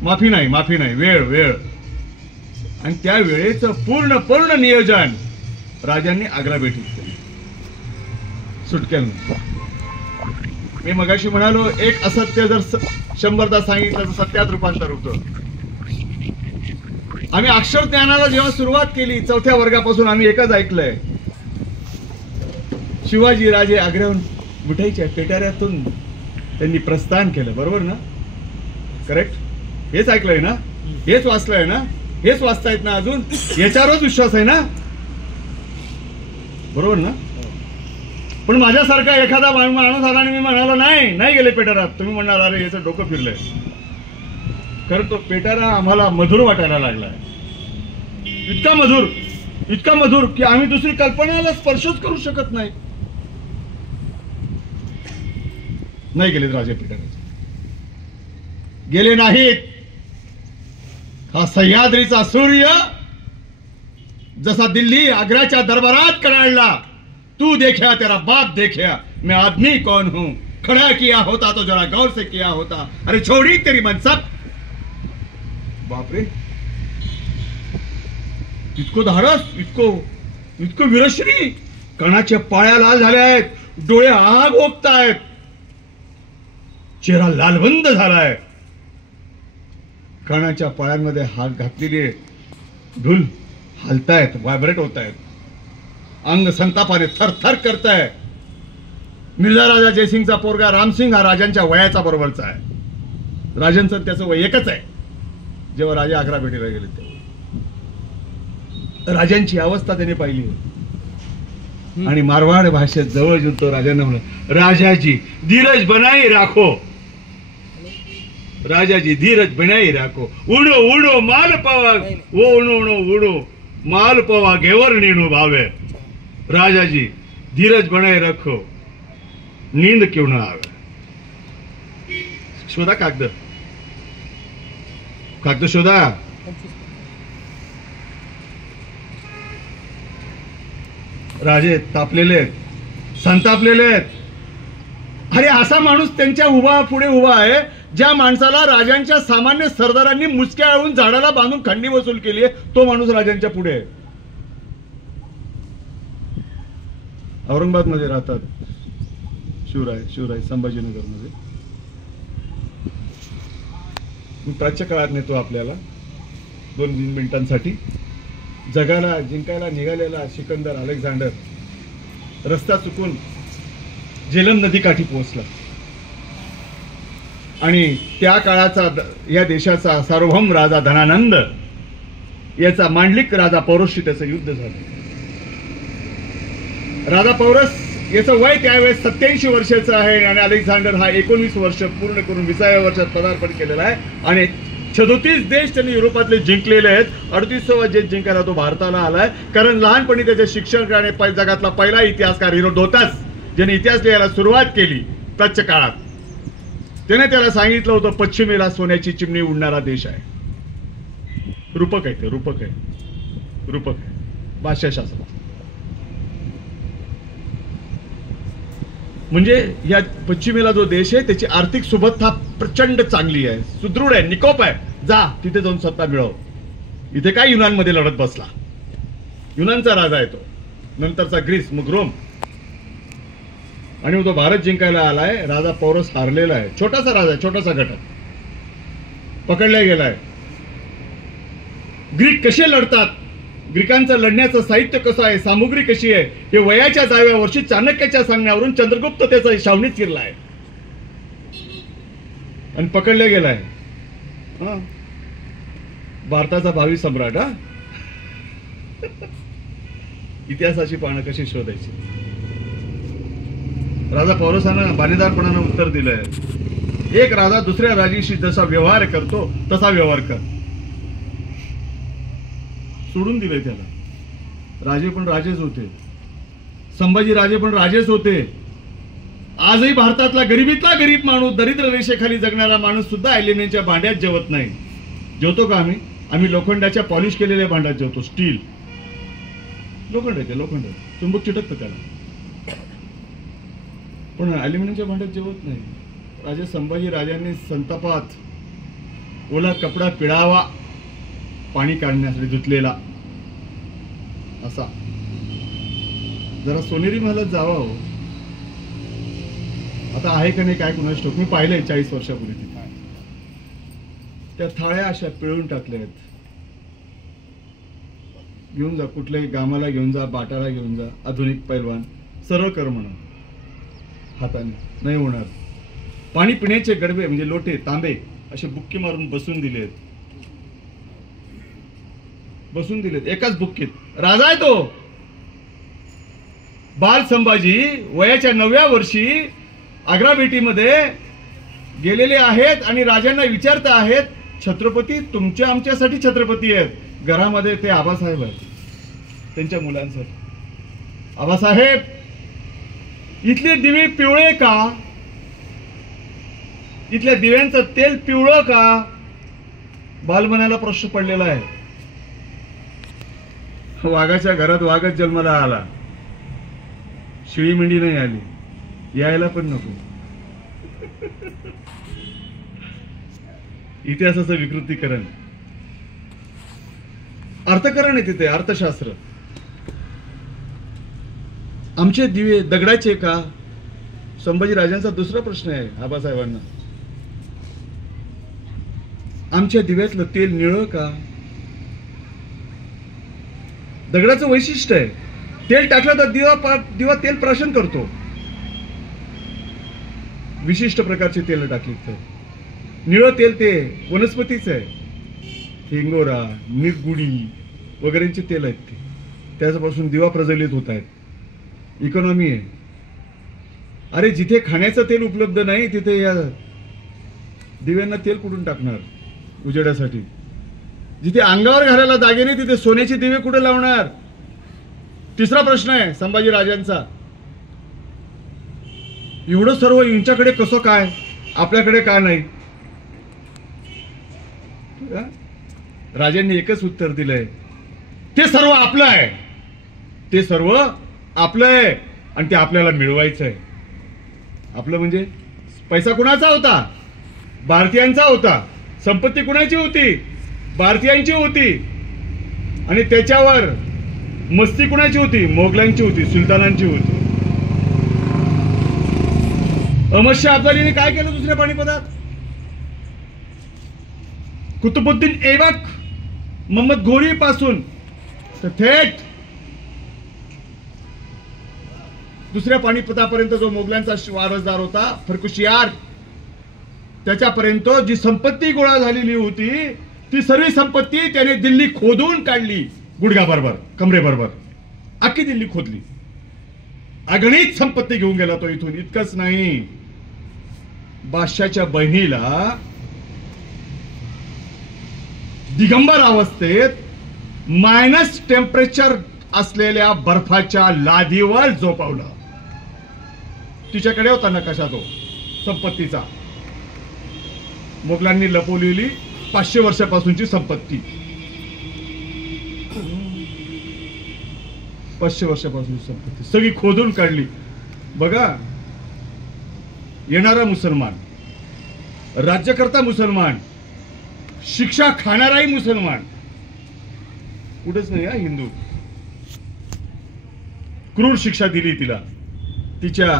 माफी नाही, माफी नाही. वेळ वेळ. आणि त्या वेळेचं पूर्ण नियोजन राजांनी आग्रा भेटीत केलं. सुटक्यानं. मी मगाशी म्हणालो, एक असत्य जर 100दा सांगितलं तर सत्यात रूपांतर होतं. आम्ही अक्षर ज्ञानाला जेव्हा सुरुवात केली 4थ्या वर्गापासून आम्ही एकच ऐकलंय, शिवाजी राजे आग्र्याहून मिठाईच्या पेटाऱ्यातून त्यांनी प्रस्थान केलं. बरोबर ना? करेक्ट? हेच ऐकलंय ना? हेच वाचलंय ना? हेच वाचतायत ना? अजून याच्यावरच विश्वास आहे ना? बरोबर ना? पण माझ्यासारखा एखादा माणूस आला आणि मी म्हणालो नाही गेले पेटाऱ्यात, तुम्ही म्हणणार अरे याचं डोकं फिरलंय. खरं तो पेटारा आम्हाला मधुर वाटायला लागलाय. इतका मधुर की आम्ही दुसरी कल्पनाला स्पर्शच करू शकत नाही. नाही गेले राजे पेटाऱ्याचे. गेले नाहीत. हा सह्याद्रीचा सूर्य जसा दिल्ली आग्राच्या दरबारात कडाळला, तू देखा तेरा बाप देखा, मैं आदमी कौन हूं, खड़ा किया होता तो जरा गौर से किया होता, अरे छोड़ी तेरी मनसब. बापरे, इतकं धाडस, इतकं वीरश्री. कणाच्या पाळ्या लाल झाल्या आहेत, डोळे आग ओकतायत, चेहरा लालबंद झालाय. कणाच्या पाळ्यांमध्ये हात घातलेले ढुल हलतायत, व्हायब्रेट होतायत. अंग संतापाने थरथर करताय. मिर्झा राजा जयसिंगचा पोरगा रामसिंग हा राजांच्या वयाचा बरोबरचा आहे. राजांचं त्याचं वय एकच आहे. जेव्हा राजा आग्रा भेटीला गेले तेव्हा राजांची अवस्था त्याने पाहिली आणि मारवाड भाषेत जवळ येऊन तो राजांना म्हणला, राजाजी धीरज बनाई राखो, राजाजी धीरज बनाई राखो, उडो उडो माल पावा, वो उणो उणो उडो माल पावा घेवर नीणू भावे, राजाजी धीरज बनाई रखो, नींद क्यों ना आवे. शोधा कागद शोधा. राजे तापलेले आहेत, संतापलेले आहेत. अरे असा माणूस त्यांच्या पुढे उभा आहे ज्या माणसाला राजांच्या सामान्य सरदारांनी मुसक्या आळून झाडाला बांधून खंडी वसूल केली आहे. तो माणूस राजांच्या पुढे आहे. औरंगाबाद मध्ये राहतात शिवराय संभाजीनगर मध्ये. मी प्राच्य काळात नेतो आपल्याला 2-3 मिनिटांसाठी. जगाला जिंकायला निघालेला सिकंदर अलेक्झांडर रस्ता चुकून झेलम नदीकाठी पोहोचला आणि त्या काळाचा या देशाचा सार्वभौम राजा धनानंद याचा मांडलिक राजा पौरसशी त्याचं युद्ध झालं. राजा पौरस याचं वय त्यावेळेस 87 वर्षाचं आहे आणि अलेक्झांडर हा 19 वर्ष पूर्ण करून 20व्या वर्षात पदार्पण केलेला आहे. आणि 37 देश त्यांनी युरोपातले जिंकलेले आहेत. 38वा देश जिंकायला तो भारताला आलाय. कारण लहानपणी त्याच्या शिक्षणाने जगातला पहिला इतिहासकार हिरोडोटस ज्याने इतिहास लिहायला सुरुवात केली प्राच्य काळात, त्याने त्याला सांगितलं होतं पश्चिमेला सोन्याची चिमणी उडणारा देश आहे. रूपक आहे ते, रूपक आहे भाषाशास्त्र. म्हणजे या पश्चिमेला जो देश आहे त्याची आर्थिक सुबत्ता प्रचंड चांगली आहे, सुदृढ आहे, निकोप आहे. जा तिथे जाऊन सत्ता मिळव. इथे काय युनानमध्ये लढत बसला. युनानचा राजा आहे तो, नंतरचा ग्रीस, मग रोम. आणि तो भारत जिंकायला आलाय. राजा पौरस हारलेला आहे. छोटासा राजा आहे, छोटासा गट पकडला गेलाय. ग्रीक कसे लढतात, ग्रीकांचं लढण्याचं साहित्य कसं आहे, सामुग्री कशी आहे, हे वयाच्या 10व्या वर्षी चाणक्याच्या सांगण्यावरून चंद्रगुप्त त्याचा शावणीत शिरलाय आणि पकडला गेलाय. भारताचा भावी सम्राट. इतिहासाची पानं कशी शोधायची. राजा पौरसानं बाणेदारपणानं उत्तर दिलंय. एक राजा दुसऱ्या राजाशी जसा व्यवहार करतो तसा व्यवहार कर. सोडून दिले त्याला. राजे पण राजेच होते. संभाजी राजे पण राजेच होते. आजही भारतातला गरीबीतला गरीब माणूस, दरिद्र रेषेखाली जगणारा माणूस सुद्धा ॲल्युमिनियमच्या भांड्यात जेवत नाही. जेवतो का आम्ही लोखंडाच्या पॉलिश केलेल्या भांड्यात जेवतो. स्टील, लोखंड चुंबक चिटकतं त्याला, पण ॲल्युमिनियमच्या भांड्यात जेवत नाही. राजे संभाजी राजांनी संतापात ओला कपडा पिळावा पाणी काढण्यासाठी धुतलेला असा. जरा सोनेरी महलात जावा हो. आता आहे का नाही काय कुणास ठाऊक. मी पाहिलंय 40 वर्षापूर्वी तिथे. त्या थाळ्या अशा पिळून टाकल्या आहेत. घेऊन जा, कुठल्याही गामाला घेऊन जा, बाटाला घेऊन जा. आधुनिक पैलवान सरळ कर म्हणा, हाताने नाही होणार. पाणी पिण्याचे गडबे म्हणजे लोटे, तांबे असे बुक्की मारून बसून दिलेत. एकाच बुक्कीत. राजा आहे तो. बाल संभाजी वयाच्या 9व्या वर्षी आग्रा भेटीमध्ये गेलेले आहेत आणि राजांना विचारत आहेत, छत्रपती तुमच्या आमच्यासाठी छत्रपती आहेत. घरामध्ये ते आबासाहेब आहेत त्यांच्या मुलांसाठी. आबासाहेब, इथले दिवे पिवळे का? इथल्या दिव्यांचं तेल पिवळं का? बालमनाला प्रश्न पडलेला आहे. वाघाच्या घरात वाघच जन्माला आला, शिळी मेंढी नाही आली. यायला पण नको. इतिहासाचं विकृतीकरण, अर्थकरण आहे तिथे, अर्थशास्त्र. आमचे दिवे दगडाचे का? संभाजी राजांचा दुसरा प्रश्न आहे आबासाहेबांना. आमच्या दिव्यातलं तेल निळं का? दगडाचं वैशिष्ट्य आहे, तेल टाकलं तर दिवा तेल प्राशन करतो. विशिष्ट प्रकारचे तेल टाकली तर. निळं तेल ते वनस्पतीच आहे. हिंगोरा, निरगुडी वगैरेचे तेल आहेत ते. त्याच्यापासून दिवा प्रज्वलित होत आहेत. इकॉनॉमी आहे. अरे जिथे खाण्याचं तेल उपलब्ध नाही तिथे या दिव्यांना तेल कुठून टाकणार उजेडासाठी? जिथे अंगावर घालायला दागे नाही तिथे सोन्याचे दिवे कुठे लावणार? तिसरा प्रश्न आहे संभाजी राजांचा. एवढं सर्व यांच्याकडे कसं काय, आपल्याकडे का नाही? राजांनी एकच उत्तर दिलंय, ते सर्व आपलं आहे. ते सर्व आपलं आहे आणि ते आपल्याला मिळवायचं आहे. आपलं म्हणजे पैसा कुणाचा होता? भारतीयांचा होता. संपत्ती कुणाची होती? भारतीयांची होती. आणि त्याच्यावर मस्ती कुणाची होती? मोगलांची होती, सुलतानांची होती. अहमद शाह अब्दालीने काय केलं दुसऱ्या पानिपतात? कुतुबुद्दीन ऐबक, मोहम्मद घोरी पासून तर थेट दुसऱ्या पानिपतापर्यंत जो मोगलांचा वारसदार होता फर्रुखशियार, त्याच्यापर्यंत जी संपत्ती गोळा झालेली होती ती सर्व संपत्ती त्याने दिल्ली खोदून काढली. गुडघ्याबरोबर, कमरेबरोबर अख्खी दिल्ली खोदली. अगणित संपत्ती घेऊन गेला तो इथून. इतकंच नाही, बादशाच्या बहिणीला दिगंबर अवस्थेत मायनस टेम्परेचर असलेल्या बर्फाच्या लादीवर झोपवलं. तिच्याकडे होता नकाशा तो संपत्तीचा. मोगलांनी लपवलेली 500 वर्षापासूनची संपत्ती. 500 वर्षापासूनची संपत्ती सगळी खोदून काढली. बघा, येणारा मुसलमान, राज्यकर्ता मुसलमान, शिक्षा खाणाराही मुसलमान, कुठेच नाही हा हिंदू. क्रूर शिक्षा दिली तिला. तिच्या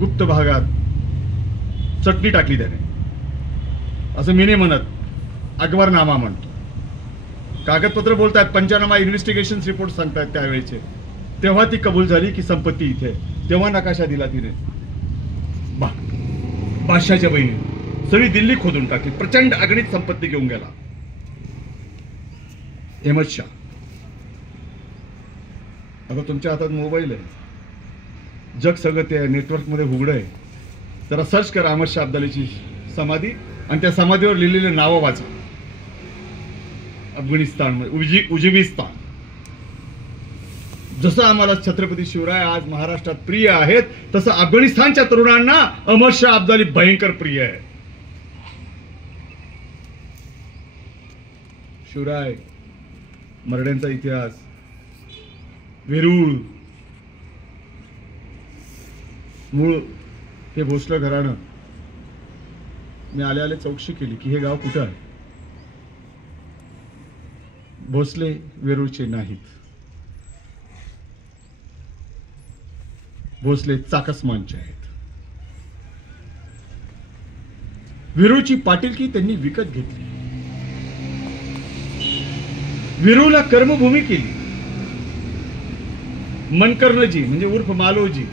गुप्त भागात चटणी टाकली त्याने. असं मी नाही म्हणत, अकबरनामा म्हणतो. कागदपत्र बोलतात, पंचनामा इन्व्हेस्टिगेशन रिपोर्ट सांगतात त्यावेळेचे. तेव्हा ती कबूल झाली की संपत्ती इथे. तेव्हा नकाशा दिला तिने. बादशाच्या बहिणी सगळी दिल्ली खोदून टाकली. प्रचंड अगणित संपत्ती घेऊन गेला अहमद शाह. आता तुमच्या हातात मोबाईल आहे, जग सगळं त्या नेटवर्क मध्ये उघड आहे. जरा सर्च करा अहमद शाह अब्दालीची समाधी आणि त्या समाधीवर लिहिलेले नावं वाचा. अफगाणिस्तान, उझबेकिस्तान. जसं आम्हाला छत्रपती शिवराय आज महाराष्ट्रात प्रिय आहेत, तसं अफगाणिस्तानच्या तरुणांना अहमद शाह अब्दाली भयंकर प्रिय आहे. शिवराय, मरड्यांचा इतिहास, वेरूळ, मूळ हे भोसले घराणं. मी आले आले चौकशी केली की हे गाव कुठं आहे. भोसले वेरूळचे नाहीत, भोसले चाकसमानचे आहेत. वेरूळची पाटीलकी त्यांनी विकत घेतली, वेरूळला कर्मभूमी केली. मनकर्णजी म्हणजे उर्फ मालोजी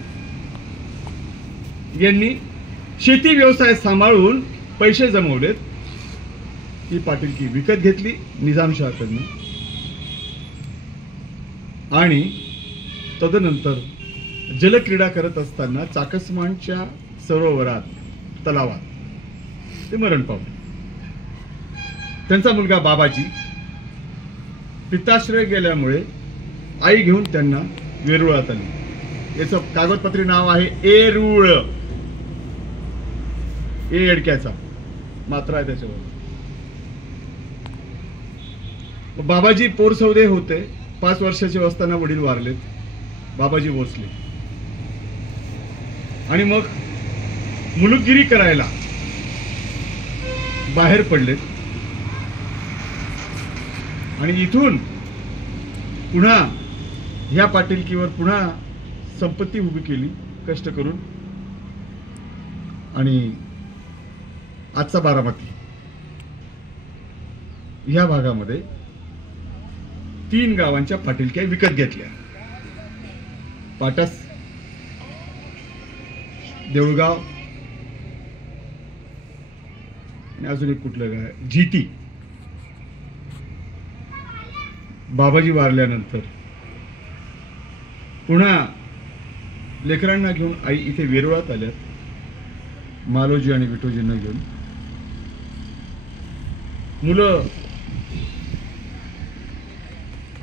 यांनी शेती व्यवसाय सांभाळून पैसे जमवलेत. ही पाटीलकी विकत घेतली निजामशाहकडून आणि तदनंतर जलक्रीडा करत असताना चाकसमानच्या सरोवरात, तलावात ते मरण पावले. त्यांचा मुलगा बाबाजी पिताश्रय गेल्यामुळे आई घेऊन त्यांना वेरूळात आली. याचं कागदपत्री नाव आहे एरूळ. ए एडक्याचा मात्रा आहे त्याच्यावर. बाबाजी पोरसौदे होते. 5 वर्षाचे असताना वडील वारलेत, बाबाजी भोसले. आणि मग मुलुकगिरी करायला बाहेर पडलेत आणि इथून पुन्हा ह्या पाटीलकीवर पुन्हा संपत्ती उभी केली कष्ट करून. आणि आजचा बारामती ह्या भागामध्ये 3 गावांच्या पाटीलक्या विकत घेतल्या. पाटस, देऊळगाव आणि अजून एक कुठलं गाव जीती. बाबाजी वारल्यानंतर पुन्हा लेकरांना घेऊन आई इथे वेरूळात आल्यात, मालोजी आणि विठोजींना घेऊन. मुलं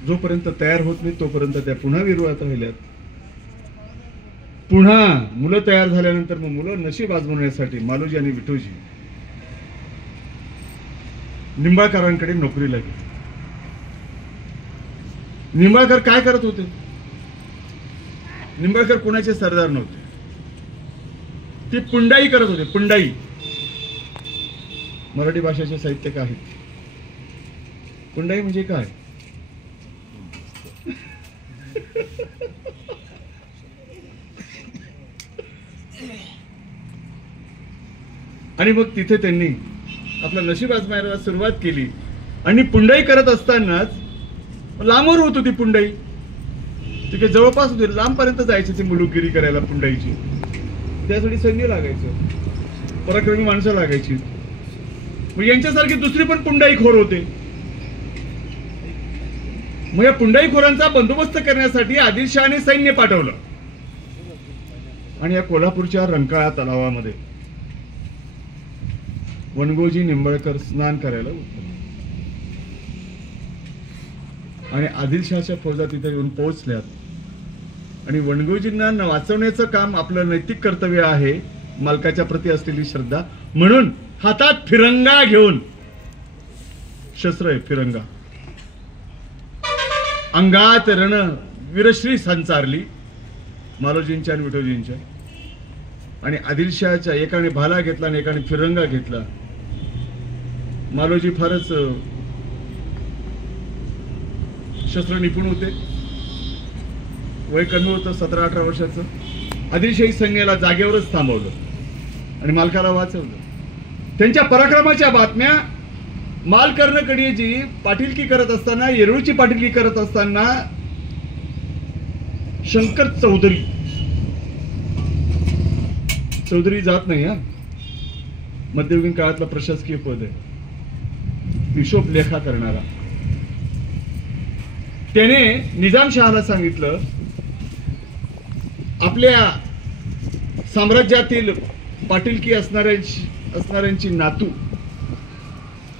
जोपर्यंत तयार होत नाही तोपर्यंत त्या पुन्हा वेरूळात राहिल्यात. पुन्हा मुलं तयार झाल्यानंतर मग मुलं नशीब आजमावण्यासाठी मालोजी आणि विठोजी निंबाळकरांकडे नोकरीला गेले. निंबाळकर काय करत होते? निंबाळकर कोणाचे सरदार नव्हते, ते पुंडाई करत होते. पुंडाई मराठी भाषेचे साहित्यक आहेत. पुंडाई म्हणजे काय? आणि मग तिथे त्यांनी आपलं नशीब आजमायला सुरुवात केली. आणि पुंडाई करत असतानाच लांबवर होत होती पुंडाई, तिथे जवळपास होते, लांबपर्यंत जायची ती मुलुकगिरी करायला पुंडाईची. त्यासाठी सैन्य लागायचं, पराक्रमी माणसं लागायची. मग यांच्यासारखी दुसरी पण पुंडाईखोर होते. मग या पुंडाईखोरांचा बंदोबस्त करण्यासाठी आदिलशहाने सैन्य पाठवलं आणि या कोल्हापूरच्या रंकाळा तलावामध्ये वनगोजी निंबाळकर स्नान करायला उतरले. आणि आदिलशहाच्या फौजा तिथे येऊन पोहोचल्यात. आणि वनगोजींना वाचवण्याचं काम आपलं नैतिक कर्तव्य आहे, मालकाच्या प्रती असलेली श्रद्धा म्हणून हातात फिरंगा घेऊन, शस्त्र आहे फिरंगा, अंगात रण वीरश्री संचारली मालोजींच्या आणि विठोजींच्या. आणि आदिलशहाच्या एकाने भाला घेतला आणि एकाने फिरंगा घेतला. मालोजी फारच शस्त्र निपुण होते, वय कमी होतं, 17-18 वर्षाचं. आदिलशाही सैन्याला जागेवरच थांबवलं आणि मालकाला वाचवलं. त्यांच्या पराक्रमाच्या बातम्या मालकर्णकडे जी पाटीलकी करत असताना, येरूळची पाटीलकी करत असताना शंकर चौधरी जात नाही हा, मध्ययुगीन काळातला प्रशासकीय पद आहे, हिशोब लेखा करणारा. त्याने निजामशहाला सांगितलं आपल्या साम्राज्यातील पाटीलकी असणाऱ्यांची नातू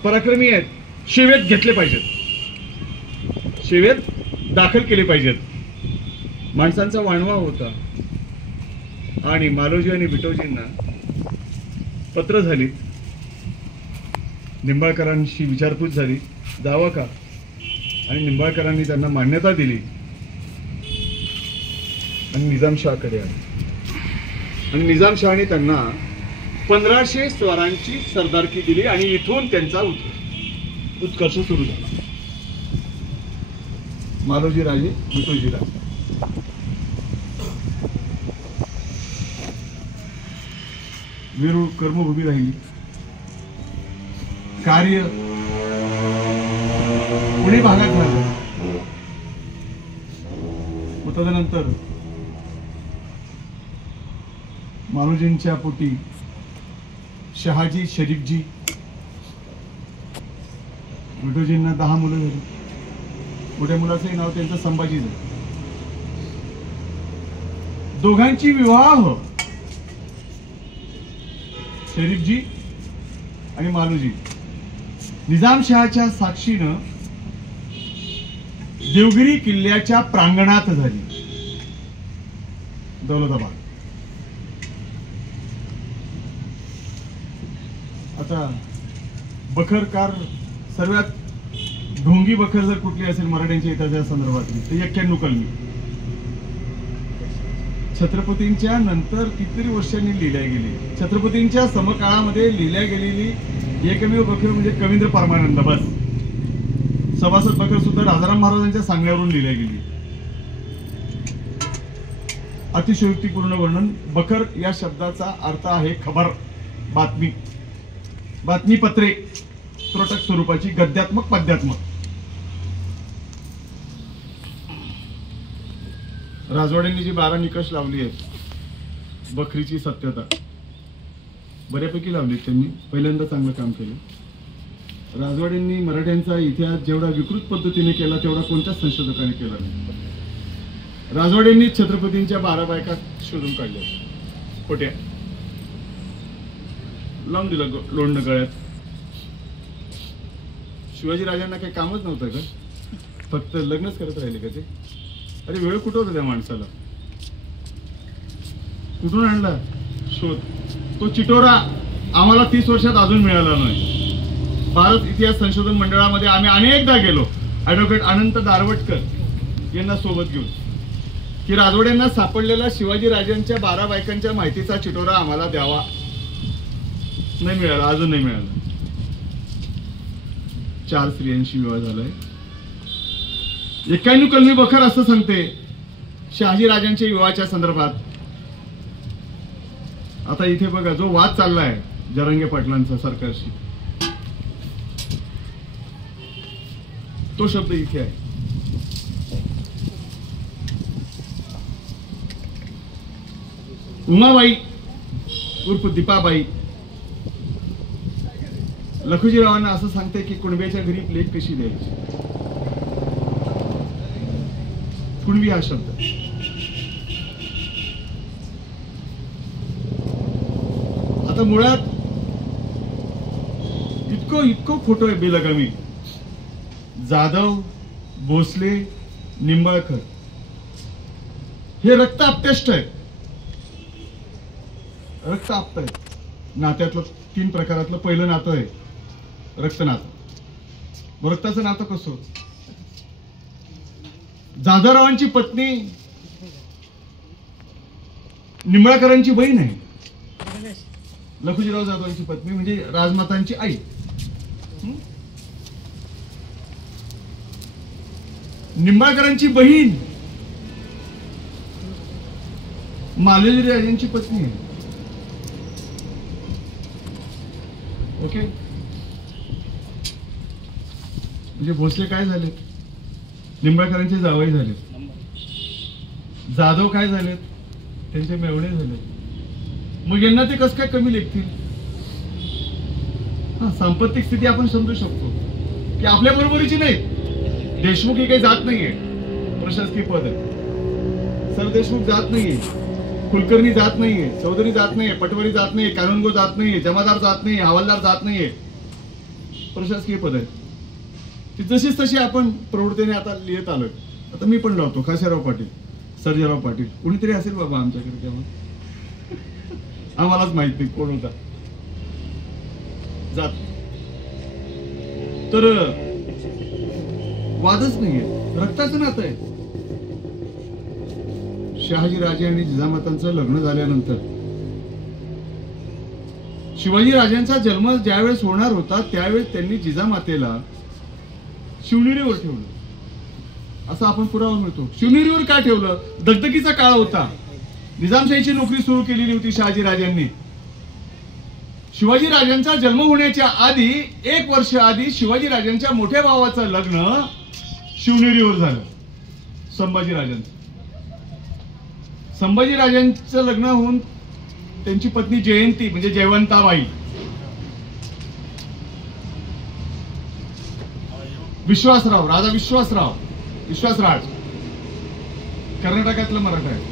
पराक्रमी आहेत, सेवेत घेतले पाहिजेत, सेवेत दाखल केले पाहिजेत. माणसांचा वाणवा होता आणि मालोजी आणि बिटोजींना पत्र झाली, निंबाळकरांशी विचारपूस झाली, जावं का, आणि निंबाळकरांनी त्यांना मान्यता दिली आणि निजामशाहकडे आले. आणि निजामशहाने त्यांना 1500 स्वारांची सरदारकी दिली आणि इथून त्यांचा उत्कर्ष सुरू झाला. मालोजी राजे, बिटोजी राजे. वेरूळ कर्मभूमी राहिली. कार्य पुणे भागात झालं. मग तदनंतर मालोजींच्या पोटी शहाजी, शरीफजी, बिटोजींना 10 मुलं झाली. मोठ्या मुलाचंही नाव त्यांचं संभाजी झालं. दोघांची विवाह शरीफजी आणि मालोजी निजामशहाच्या साक्षीनं देवगिरी किल्ल्याच्या प्रांगणात झाली, दौलताबाद. आता बखरकार सर्वात ढोंगी बखर जर कुठली असेल मराठ्यांच्या इतिहासा संदर्भातली ते 91 कलमी. छत्रपतींच्या नंतर कितीतरी वर्षांनी लिहिल्या गेली. छत्रपतींच्या समकाळामध्ये लिहिल्या गेलेली एकमेव बखर म्हणजे कवींद्र परमानंद. बस सभासद बखर सुद्धा राजाराम महाराजांच्या सांगण्यावरून लिहिल्या गेली. अतिशयोक्तीपूर्ण वर्णन. बखर या शब्दाचा अर्थ आहे खबर, बातमी, बातमीपत्रे, त्रोटक स्वरूपाची, गद्यात्मक, पद्यात्मक. राजवाड्यांनी जी 12 निकष लावली आहेत, बखरीची सत्यता बऱ्यापैकी लावली. त्यांनी पहिल्यांदा चांगलं काम केलं. राजवाड्यांनी मराठ्यांचा इतिहास जेवढा विकृत पद्धतीने केला तेवढा कोणत्याच संशोधकाने केला नाही. राजवाड्यांनी छत्रपतींच्या 12 बायका शोधून काढल्या, खोट्या, लावून दिलं लोणनं गळ्यात. शिवाजी राजांना काही कामच नव्हतं का, फक्त लग्नच करत राहिले का ते? अरे वेळ कुठं होता त्या माणसाला, कुठून आणला शोध? तो चिटोरा आम्हाला 30 वर्षात अजून मिळाला नाही. भारत इतिहास संशोधन मंडळामध्ये आम्ही अनेकदा गेलो, ॲडव्होकेट अनंत दारवटकर यांना सोबत घेऊन, की राजवाड्यांना सापडलेला शिवाजी राजांच्या 12 बायकांच्या माहितीचा चिटोरा आम्हाला द्यावा. नाही मिळाला, अजून नाही मिळाला. 4 स्त्रियांशी विवाह झालाय. 91 कलमी बखर असं सांगते शहाजी राजांच्या विवाहाच्या संदर्भात. आता इथे बघा जो वाद चाललाय जरांगे पाटलांचा सरकारशी, तो शब्द इथे आहे. उमाबाई उर्फ दीपाबाई लखुजीरावांना असं सांगते की कुणब्याच्या घरी प्लेट कशी द्यायची. कुणबी हा शब्द आता मुळात इतकं खोटं आहे बेलगामी. जाधव, भोसले, निंबाळकर हे रक्त आपतेष्ट आहेत. रक्त आपत आहे. नात्यातलं 3 प्रकारातलं पहिलं नातं आहे रक्तनातं. रक्ताचं नातं कसं? जाधवरावांची पत्नी निंबाळकरांची बहीण आहे. लखुजीराव जाधवांची पत्नी म्हणजे राजमातांची आई. निंबाळकरांची बहीण मालोजी राजांची पत्नी आहे. ओके, म्हणजे भोसले काय झाले? निंबाळकरांचे जावई झाले. जाधव काय झालेत? त्यांचे मेवणे झाले. मग यांना ते कसं काय कमी लेखतील? हा, सांपत्तिक स्थिती आपण समजू शकतो की आपल्या बरोबरीची नाही. देशमुख ही काही जात नाहीये, प्रशासकीय पद आहे. सर देशमुख जात नाहीये, कुलकर्णी जात नाहीये, चौधरी जात नाहीये, पटवारी जात नाहीये, कानूनगो जात नाहीये, जमादार जात नाहीये, हवालदार जात नाहीये. प्रशासकीय पद आहे ती जशीच तशी आपण प्रवृत्तीने आता लिहित आलोय. आता मी पण लावतो खासेराव पाटील, सर्जेराव पाटील, कोणीतरी असेल बाबा आमच्याकडे तेव्हा, आम्हालाच माहित नाही कोण होता जात. तर वादच नाहीये, रक्ताचं नातं आहे. शहाजी राजे आणि जिजामातांचं लग्न झाल्यानंतर शिवाजी राजांचा जन्म ज्यावेळेस होणार होता त्यावेळेस त्यांनी जिजामातेला शिवनेरीवर ठेवलं असा आपण पुरावा मिळतो. शिवनेरीवर का ठेवलं? दगदगीचा काळ होता, निजामशाहीची नोकरी सुरू केलेली होती शहाजी राजांनी. शिवाजी राजांचा जन्म होण्याच्या आधी 1 वर्ष आधी शिवाजी राजांच्या मोठ्या भावाचं लग्न शिवनेरीवर झालं. संभाजी राजांचं लग्न होऊन त्यांची पत्नी जयंती म्हणजे जयवंताबाई, विश्वासराव, राजा विश्वासराज कर्नाटकातला मराठा आहे,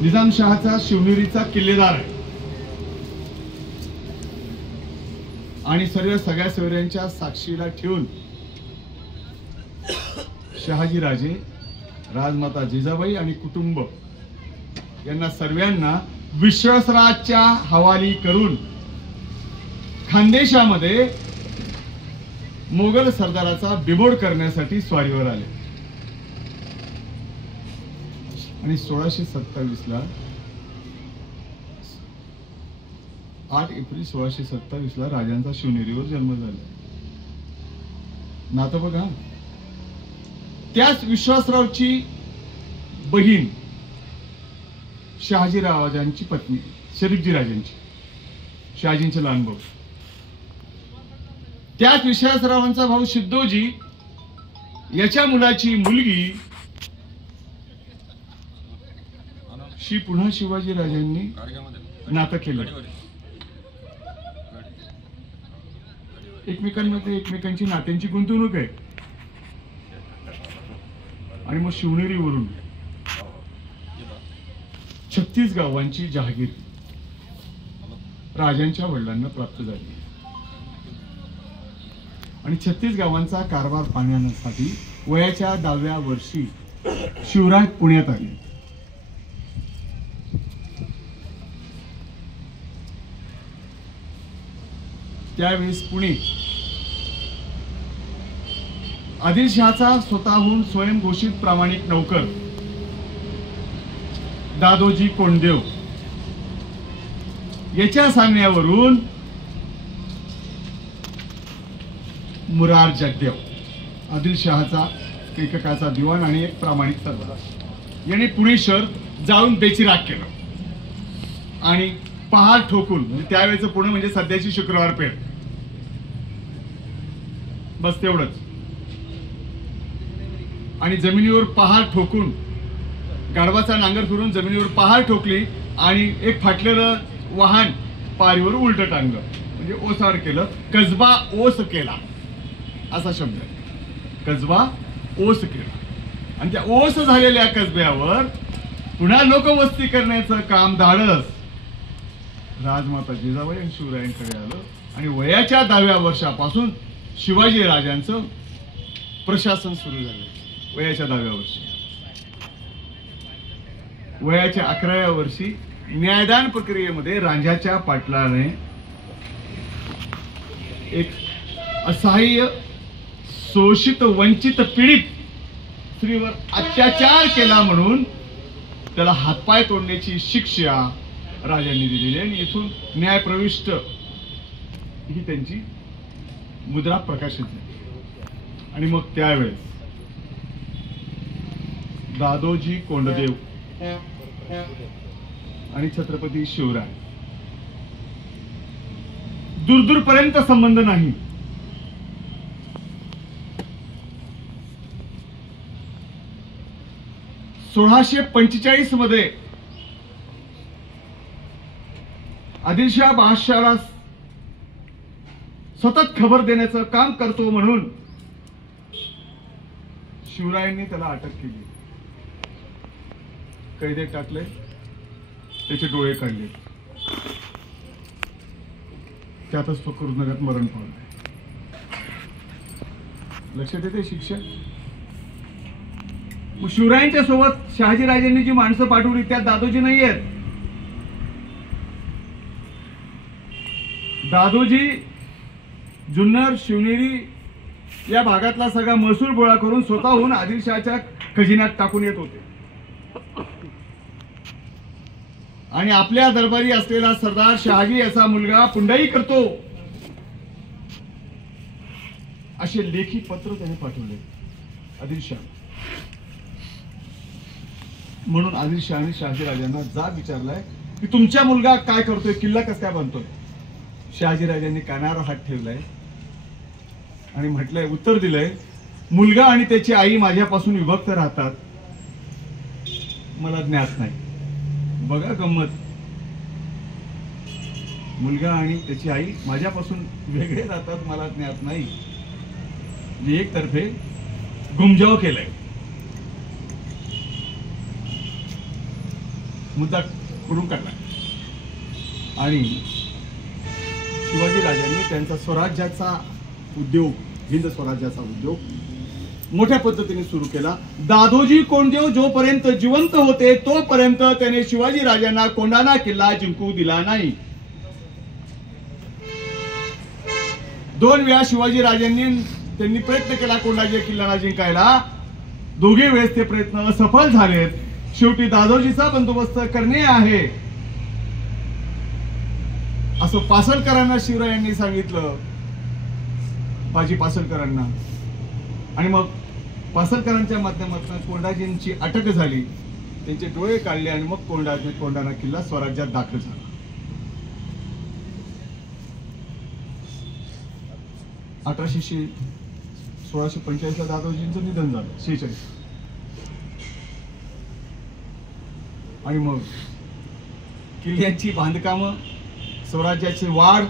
निजामशहाचा शिवनेरीचा किल्लेदार आहे. आणि सगळ्या सोयऱ्यांच्या साक्षीला ठेवून शहाजी राजे, राजमाता जिजाबाई आणि कुटुंब यांना सर्वांना विश्वासराजच्या हवाली करून खानदेशामध्ये मोगल सरदाराचा बिमोड करण्यासाठी स्वारीवर आले. आणि 1627 ला 8 एप्रिल 1627 ला राजांचा शिवनेरीवर जन्म झाला. नातं बघा. त्याच विश्वासरावची बहीण शहाजी राजांची पत्नी शरीफजी राजांची, शहाजींचे लहान भाऊ. त्याच विश्वासरावांचा भाऊ सिद्धोजी याच्या मुलाची मुलगी शी पुन्हा शिवाजी राजांनी नातं केलं. एकमेकांमध्ये एकमेकांची नात्यांची गुंतवणूक आहे. आणि मग शिवनेरीवरून 36 गावांची जहागीर राजांच्या वडिलांना प्राप्त झाली. आणि 36 गावांचा कारभार पाहण्यासाठी वयाच्या 10व्या वर्षी शिवराज पुण्यात आले. त्यावेळेस पुणे आदिलशहाचा स्वतःहून स्वयंघोषित प्रामाणिक नौकर दादोजी कोंडदेव याच्या सांगण्यावरून मुरार जगदेव, आदिलशहाचा एककाचा दिवाण आणि एक प्रामाणिक सरदार, यांनी पुणे शहर जाऊन बेचिराग केलं. आणि पहार ठोकून, म्हणजे त्यावेळेचं पुणे म्हणजे सध्याची शुक्रवार पेठ, बस तेवढंच. आणि जमिनीवर पहार ठोकून, गाढवाचा नांगर फिरून जमिनीवर पहार ठोकली आणि एक फाटलेलं वाहन पारीवर उलट टांगलं, म्हणजे ओसाड केलं. कसबा ओस केला असा शब्द आहे. कसबा ओस केला. आणि त्या ओस झालेल्या कसब्यावर पुन्हा लोकवस्ती करण्याचं काम धाडस राजमाता जिजाबाई आणि शिवरायांकडे आलं. आणि वयाच्या 10व्या वर्षापासून शिवाजी राजांचं प्रशासन सुरू झालं. वयाच्या 10व्या वर्षी. वयाच्या 11व्या वर्षी न्यायदान प्रक्रियेमध्ये रांझ्याच्या पाटलाने एक असहाय्य, शोषित, वंचित, पीडित स्त्रीवर अत्याचार केला म्हणून त्याला हातपाय तोडण्याची शिक्षा राजांनी दिलेली. आणि इथून न्यायप्रविष्ट ही त्यांची मुद्रा प्रकाशित झाली. आणि मग त्यावेळेस दादोजी कोंडदेव आणि छत्रपती शिवराय दूरदूरपर्यंत संबंध नाही. (1645) मध्ये आदिलशहा बादशाहला सतत खबर देण्याचं काम करतो म्हणून शिवरायांनी त्याला अटक केली, कैदेत टाकले त्याचे डोळे काढले, त्यातच तो कृतज्ञात मरण पावला. लक्षात येते शिक्षा. मग शिवरायांच्या सोबत शहाजीराजांनी जी माणसं पाठवली त्यात दादोजी नाही आहेत. दादोजी जुन्नर शिवनेरी या भागातला सगळा महसूल गोळा करून स्वतःहून आदिलशहाच्या खजिन्यात टाकून येत होते. आणि आपल्या दरबारी असलेला सरदार शहाजी याचा मुलगा पुंडाई करतो असे लेखी पत्र त्याने पाठवले आदिलशाह. म्हणून आदिलशहाने शहाजीराजांना जाब विचारलाय की तुमचा मुलगा काय करतोय, किल्ला कसा काय बांधतोय. शहाजीराजांनी कानावर हात ठेवलाय आणि म्हटलंय, उत्तर दिलंय, मुलगा आणि त्याची आई माझ्यापासून विभक्त राहतात, मला ज्ञात नाही. बघा गंमत, मुलगा आणि त्याची आई माझ्यापासून वेगळे राहतात, मला ज्ञात नाही. एक तर्फे गुमजाव केलाय, मुद्दा खोडून काढला. आणि शिवाजी राजांनी त्यांचा स्वराज्याचा उद्योग, हिंद स्वराज्याचा उद्योग मोठ्या पद्धतीने सुरू केला. दादोजी कोंडदेव जोपर्यंत जिवंत होते तोपर्यंत त्याने शिवाजी राजांना कोंढाणा किल्ला जिंकू दिला नाही. 2 वेळा शिवाजी राजांनी त्यांनी प्रयत्न केला कोंढाणा किल्ला जिंकायला. दोघे वेळेस ते प्रयत्न असफल झालेत. शेवटी दादोजीचा बंदोबस्त करणे आहे असं पासलकरांना शिवरायांनी सांगितलं, बाजी पासलकरांना. आणि मग पासलकरांच्या माध्यमातून कोंढाजींची अटक झाली, त्यांचे डोळे काढले आणि मग कोंढाणा किल्ला स्वराज्यात दाखल झाला. ला 1645 दादोजींचं निधन झालं, 46. आणि मग किल्ल्याची बांधकामं, स्वराज्याची वाढ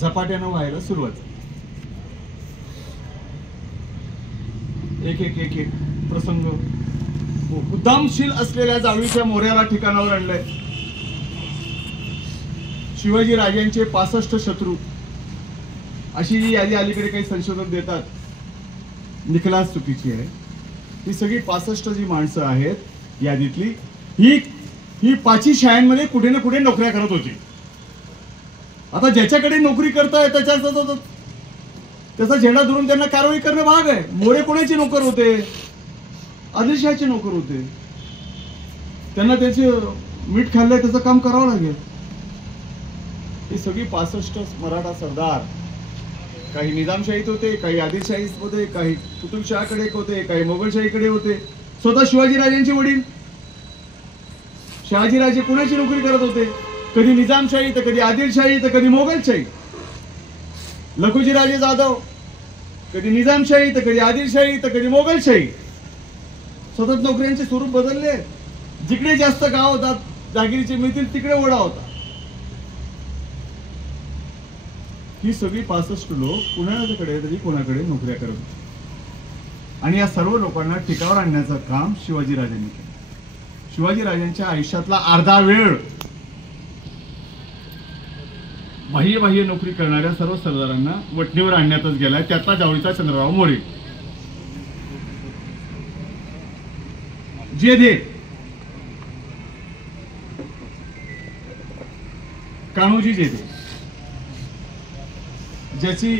झपाट्यानं व्हायला सुरुवात. एक एक एक एक प्रसंग उद्दामशील असलेल्या जावळीच्या मोऱ्याला ठिकाणावर आणलंय. शिवाजी राजांचे 65 शत्रू अशी जी यादी अलीकडे काही संशोधक देतात, निखलास चुकीची आहे. ही सगळी 65 जी माणसं आहेत यादीतली, ही 5ही शाळांमध्ये कुठे ना कुठे नोकऱ्या करत होती. आता ज्याच्याकडे नोकरी करताय त्याचा झेंडा धरून त्यांना कारवाई करणं भाग आहे. मोरे कोणाचे नोकर होते? आदिलशहाचे नोकर होते. त्यांना त्याचे मीठ खाल्लंय त्याचं काम करावं लागेल. ही सगळी 65 मराठा सरदार काही निजामशाहीत होते, काही आदिलशाहीत होते, काही कुतुबशहाकडे होते, काही मोगलशाहीकडे होते. स्वतः शिवाजीराजांचे वडील शहाजीराजे कोणाची नोकरी करत होते? कधी निजामशाही तर कधी आदिलशाही तर कधी मोगलशाही. लखुजीराजे जाधव कधी निजामशाही तर कधी आदिलशाही तर कधी मोगलशाही. सतत नोकऱ्यांचे स्वरूप बदलले. जिकडे जास्त गाव जागिरीचे मिळतील तिकडे ओढा होता. ही सगळी 65 लोक कुणाकडे तरी कोणाकडे नोकऱ्या करत होते. आणि या सर्व लोकांना टिकावर आणण्याचं काम शिवाजीराजांनी केलं. शिवाजीराजांच्या आयुष्यातला अर्धा वेळ बाह्य नोकरी करणाऱ्या सर्व सरदारांना वटणीवर आणण्यातच गेलाय. त्यातला जावळीचा चंद्रराव मोरे, जेधे, कान्होजी जेधे, ज्याची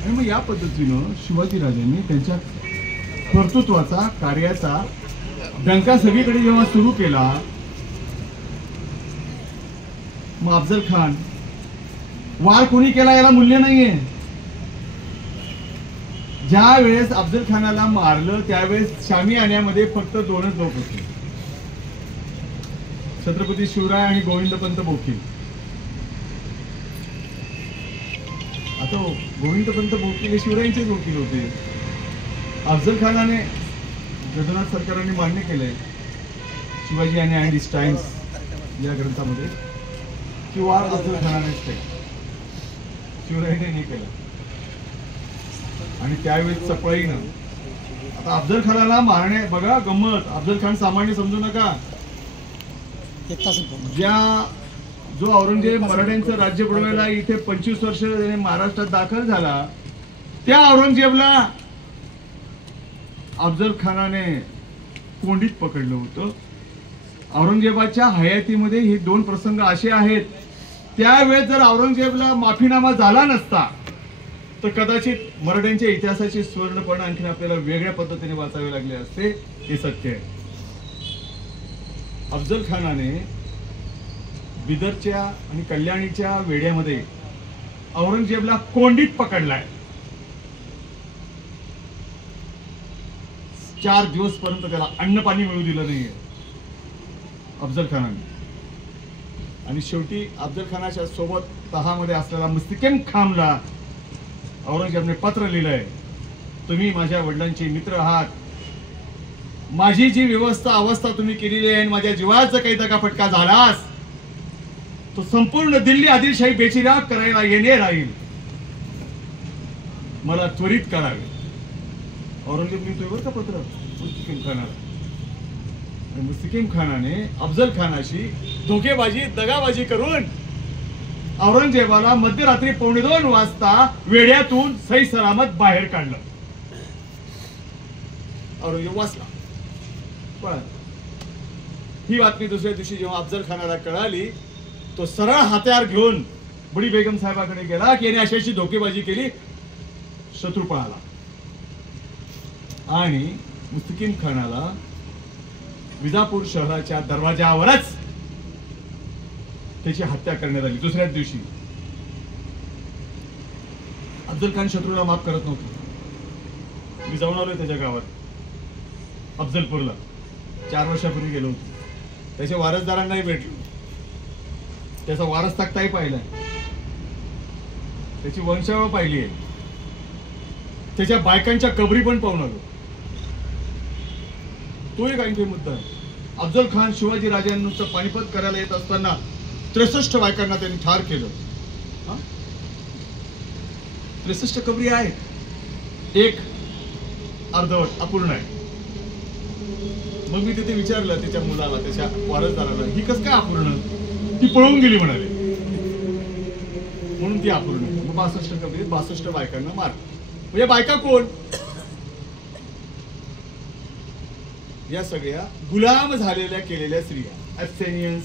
आणि मग या पद्धतीनं शिवाजीराजांनी त्यांच्या कर्तृत्वाचा, कार्याचा डंका सगळीकडे जेव्हा सुरू केला, मग अफजल खान, वार कोणी केला याला मूल्य नाहीये. ज्या वेळेस अफजल खानाला मारलं त्यावेळेस शामी आण्यामध्ये फक्त 2च लोक होते, छत्रपती शिवराय आणि गोविंदपंत बोकील. आता गोविंदपंत बोकील हे शिवरायांचेच वकील होते. अफजल खानाने, जगन्नाथ सरकारांनी मान्य केलंय शिवाजी आणि आयडिस टाइम्स या ग्रंथामध्ये की वार अफजल खानानेच केला, शिवरायाने नाही केला. आणि त्यावेळेस चपळीनं आता अफजल खानाला मारणे बघा गंमत. अफजल खान सामान्य समजू नका. जो औरंगजेब मराठ्यांचं राज्य बुडवायला इथे 25 वर्ष महाराष्ट्रात दाखल झाला, त्या औरंगजेबला अफजल खानाने कोंडीत पकडलं होतं. औरंगजेबाच्या हयातीमध्ये हे 2 प्रसंग असे आहेत. त्यावेळेस जर औरंगजेबला माफीनामा झाला नसता तर कदाचित मराठ्यांच्या इतिहासाचे सुवर्णपण आणखीन आपल्याला वेगळ्या पद्धतीने वाचावे लागले असते. हे सत्य आहे. अफजल खानाने बिदरच्या आणि कल्याणीच्या वेढ्यामध्ये औरंगजेबला कोंडीत पकडलाय. 4 दिवस पर्यंत त्याला अन्न पाणी मिळू दिलं नाहीये अफजल खानाने. आणि शेवटी अफजल खानाच्या सोबत तहामध्ये असलेला मुस्तकीम खानला औरंगजेबने पत्र लिहिलंय, तुम्ही माझ्या वडिलांचे मित्र आहात, माझी जी व्यवस्था अवस्था तुम्ही केलेली आहे, माझ्या जीवाचा काही दगाफटका झालास तो संपूर्ण दिल्ली आदिलशाही बेचिराग करायला येणे राहील, मला त्वरित करावे. औरंगजेब लिहितोय बरं का पत्र मुस्तकीम खानाला. आणि मुस्तकीम खानाने अफजल खानाशी धोकेबाजी दगाबाजी करून औरंगजेबाला मध्यरात्री 1:15 वाजता वेड्यातून सही सलामत बाहेर काढलं. औरंगजेब वाचला. पण ही बातमी दुसऱ्या दिवशी जेव्हा अफजल खानाला कळाली, तो सरळ हत्यार घेऊन बडी बेगम साहेबांकडे गेला की याने अशी धोकेबाजी केली. शत्रू पळाला आणि मुस्तकीम खानाला विजापूर शहराच्या दरवाजावरच त्याची हत्या करण्यात आली. दुसऱ्याच दिवशी अफजल खान शत्रूला माफ करत नव्हता. मी जाऊन आलोय त्याच्या गावात अफजलपूरला. 4 वर्षापूर्वी गेलो होतो. त्याच्या वारसदारांनाही भेटलो, त्याचा वारस तक्ताही पाहिलाय, त्याची वंशावळ पाहिली आहे, त्याच्या बायकांच्या कबरी पण पाहून आलो. तो एक आणखी मुद्दा आहे. अफजल खान शिवाजी राजांनुसार पानिपत करायला येत असताना 63 बायकांना त्यांनी ठार केलं. 63 कबरी आहे, एक अर्धवट अपूर्ण आहे. मग मी तिथे विचारलं त्याच्या मुलाला, त्याच्या वारसदाराला, ही कसं काय अपूर्ण? ती पळून गेली म्हणाले, म्हणून ती अपूर्ण. मग 62 कबरीत 62 बायकांना मार. म्हणजे बायका कोण? या सगळ्या गुलाम झालेल्या केलेल्या स्त्रिया, ॲब्सेनियन्स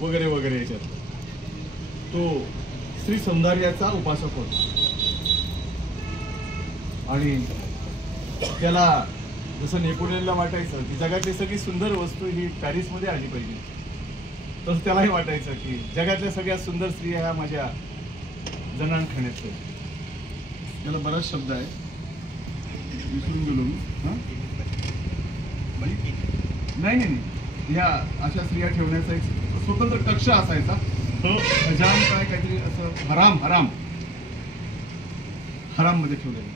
वगैरे वगैरे. याच्यात तो श्री सौंदर्याचा उपासक होता. आणि त्याला जसं नेपोलियनला वाटायचं की जगातली सगळी सुंदर वस्तू ही पॅरिसमध्ये आली पाहिजे, तसं त्यालाही वाटायचं की जगातल्या सगळ्या सुंदर स्त्रिया ह्या माझ्या जनानखान्यात. त्याला बराच शब्द आहे, विसरून गेलो मी. नाही, ह्या अशा स्त्रिया ठेवण्याचा एक स्वतंत्र कक्ष असायचा. तो अजान काय काहीतरी असं हराम मध्ये ठेवलेलं.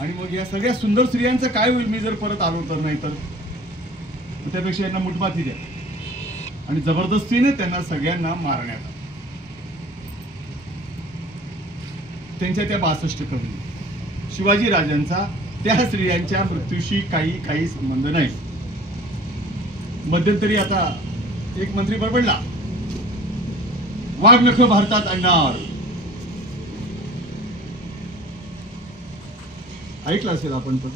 आणि मग या सगळ्या सुंदर स्त्रियांचं काय होईल मी जर परत आलो तर? नाही तर त्यापेक्षा यांना मुठबाती द्या आणि जबरदस्तीने त्यांना सगळ्यांना मारण्यात आलं. त्यांच्या त्या 62 कबरी. शिवाजी राजांचा त्या स्त्रियांच्या मृत्यूशी काही संबंध नाही. मध्यंतरी आता एक मंत्री बडबडला, वाघ नख भारतात आणणार. ऐकलं असेल आपण पण.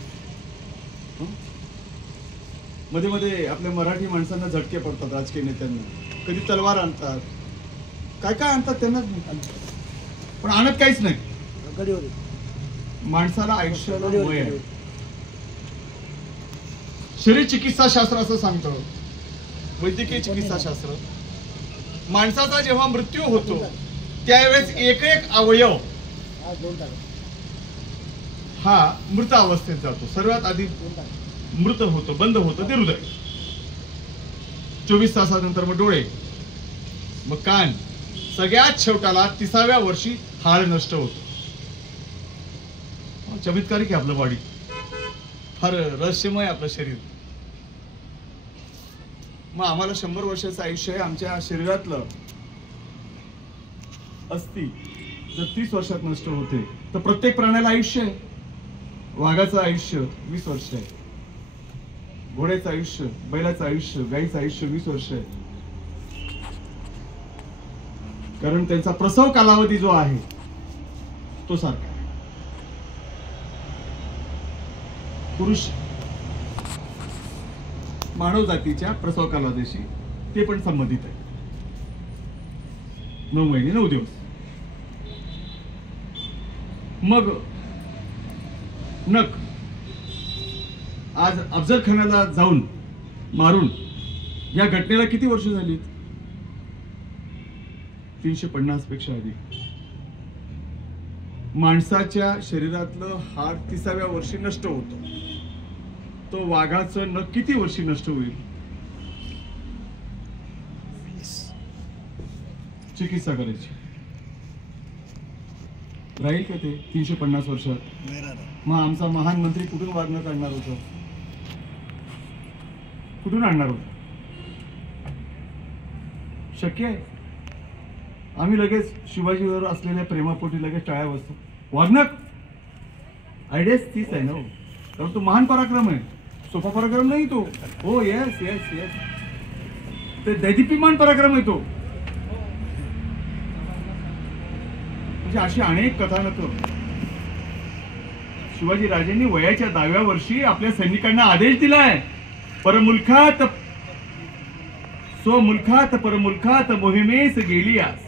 मध्ये मध्ये आपल्या मराठी माणसांना झटके पडतात राजकीय नेत्यांना. कधी तलवार आणतात, काय आणतात त्यांनाच पण आणत काहीच नाही. माणसाला आयुष्याला वय आहे. शरीर चिकित्सा शास्त्र असं सांगतं, वैद्यकीय चिकित्सा शास्त्र, माणसाचा जेव्हा मृत्यू होतो त्यावेळेस एक अवयव हा मृत अवस्थेत जातो. सर्वात आधी मृत होतो, बंद होतं ते हृदय. 24 तासानंतर मग डोळे, मग कान, सगळ्यात शेवटाला 30व्या वर्षी हाड नष्ट होतो. चमत्कारिक आहे आपलं बॉडी, फार रहस्यमय आपलं शरीर. मग आम्हाला 100 वर्षाचं आयुष्य आहे. आमच्या शरीरातलं अस्थि जर 30 वर्षात नष्ट होते तर प्रत्येक प्राण्याला आयुष्य आहे. वाघाचं आयुष्य 20 वर्ष आहे, घोड्याचं आयुष्य, बैलाचं आयुष्य, गाईचं आयुष्य 20 वर्ष आहे. कारण त्यांचा प्रसव कालावधी जो आहे तो सारखा आहे. पुरुष मानव जातीच्या प्रसव कालावधीशी ते पण संबंधित आहे. 9 महिने 9 दिवस. मग नख आज अफजल खानाला जाऊन मारून या घटनेला किती वर्ष झाली? 350 पेक्षा अधिक. माणसाच्या शरीरातलं हाड 30व्या वर्षी नष्ट होतं, तो वाघाचं नख किती वर्षी नष्ट होईल? चिकित्सा करायची राहील का ते 350 वर्षात? मग आमचा महान मंत्री कुठून वाघ काढणार होता? कुठून आणणार होता? शक्य आहे? आम्ही लगेच शिवाजीवर असलेल्या प्रेमापोटी लगेच टाळ्या बसतो. वाघनख आयडियाच तीच आहे ना, कारण तो महान पराक्रम आहे, सोपा पराक्रम नाही तो. हो येस येस येस, ते दैदिप्यमान पराक्रम आहे तो. म्हणजे अशी अनेक कथानकं. शिवाजी राजांनी वयाच्या 10व्या वर्षी आपल्या सैनिकांना आदेश दिलाय, परमुल्खात स्वमुल्खात परमुल्खात मोहिमेस गेलियास.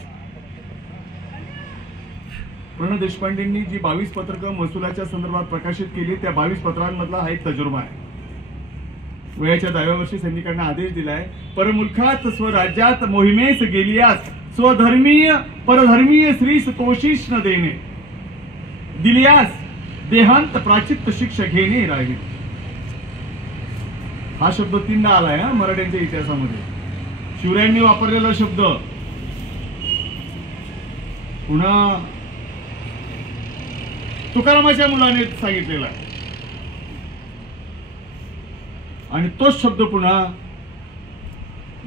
प्रणव देशपांडेंनी जी 22 पत्रकं महसुलाच्या संदर्भात प्रकाशित केली, त्या 22 पत्रांमधला हा एक तजुर्बा आहे. वयाच्या 10व्या वर्षी सैनिकांना आदेश दिलाय, परमुल्खात स्वराज्यात मोहिमेस गेलियास, स्वधर्मीय परधर्मीय श्रीस कोशिश न देणे, दिलियास देहांत प्राचित्त शिक्षा घेणे राहील. हा शब्द 3दा आलाय मराठ्यांच्या इतिहासामध्ये. शिवरायांनी वापरलेला शब्द पुन्हा तुकारामाच्या मुलाने सांगितलेला आहे, आणि तोच शब्द पुन्हा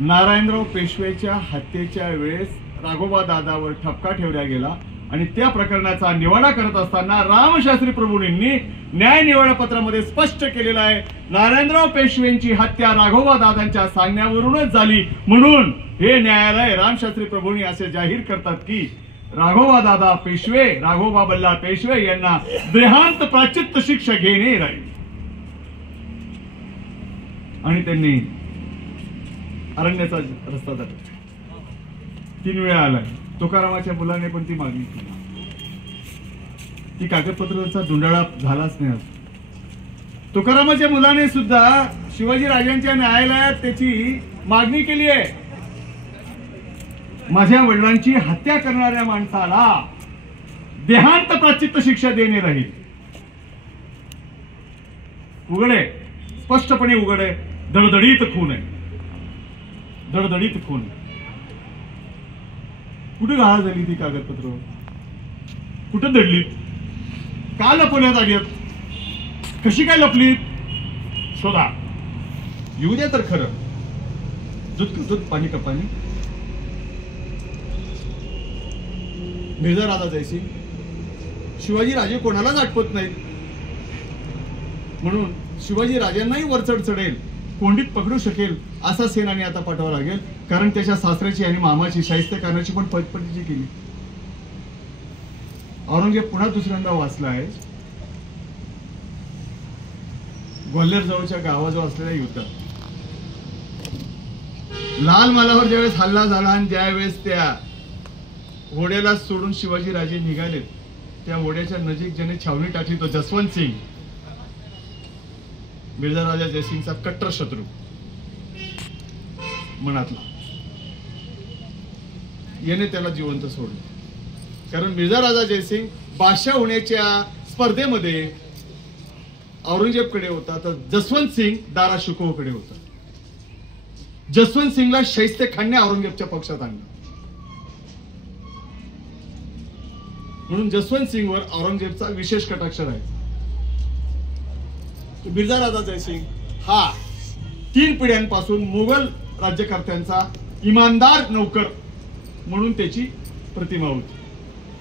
नारायणराव पेशवेच्या हत्येच्या वेळेस राघोबा दादावर ठपका ठेवला गेला, आणि त्या प्रकरणाचा निवाडा करत असताना रामशास्त्री प्रभूंनी न्याय निवाडा पत्रामध्ये स्पष्ट केलेलं आहे, नारायणराव पेशवेंची हत्या राघोबा दादांच्या सांगण्यावरूनच झाली. म्हणून हे न्यायालय रामशास्त्री प्रभूंनी असे जाहीर करतात की राघोबा दादा पेशवे, राघोबा बल्ला पेशवे यांना देहांत प्राचित्त शिक्षा घेणे राहील. आणि त्यांनी अरण्याचा रस्ता दाटला. 3 वेळा आलाय. तुकारामाच्या मुलाने पण ती मागणी केली. ती कागदपत्राचा धुंडाळा झालाच नाही. तुकारामाच्या मुलाने सुद्धा शिवाजी राजांच्या न्यायालयात त्याची मागणी केली आहे, माझ्या वडिलांची हत्या करणाऱ्या माणसाला देहांत प्राचित्त शिक्षा देणे राहील. उघडे, स्पष्टपणे उघडे, दडदडीत खून आहे, दडदडीत खून. कुठे गाळा झाली ती कागदपत्र? कुठे दडलीत? का लपवण्यात आली? कशी काय लपलीत? शोधा, येऊ द्या तर खरं. दूध पाणी का पाणी. मिर्झा राजा जयसिंग, शिवाजी राजे कोणालाच आठवत नाहीत, म्हणून शिवाजी राजांनाही वरचढ चढेल, कोंडीत पकडू शकेल असा सेनानी आता पाठवावा लागेल. कारण त्याच्या सासऱ्याची आणि मामाची शाहिस्ते करण्याची पण पटपटीची केली. औरंगजेब पुन्हा दुसऱ्यांदा वाचला आहे. ग्वाल्हेर जवळच्या गावाजवळ असलेल्या युद्धात लाल मालावर ज्यावेळेस हल्ला झाला आणि ज्यावेळेस त्या घोड्याला सोडून शिवाजी राजे निघाले, त्या घोड्याच्या नजीक ज्याने छावणी टाकली तो जसवंत सिंग, मिर्झा राजा जयसिंगचा कट्टर शत्रू मनातला, याने त्याला जिवंत सोडलं. कारण मिर्झा राजा जयसिंग बादशाह होण्याच्या स्पर्धेमध्ये औरंगजेबकडे होता, तर जसवंत सिंग दारा शिकोहकडे होता. जसवंत सिंगला शाहिस्ते खानने औरंगजेबच्या पक्षात आणलं, म्हणून जसवंत सिंगवर औरंगजेबचा विशेष कटाक्ष आहे. मिर्झा राजा जयसिंग हा 3 पिढ्यांपासून मुघल राज्यकर्त्यांचा इमानदार नौकर म्हणून त्याची प्रतिमा होती.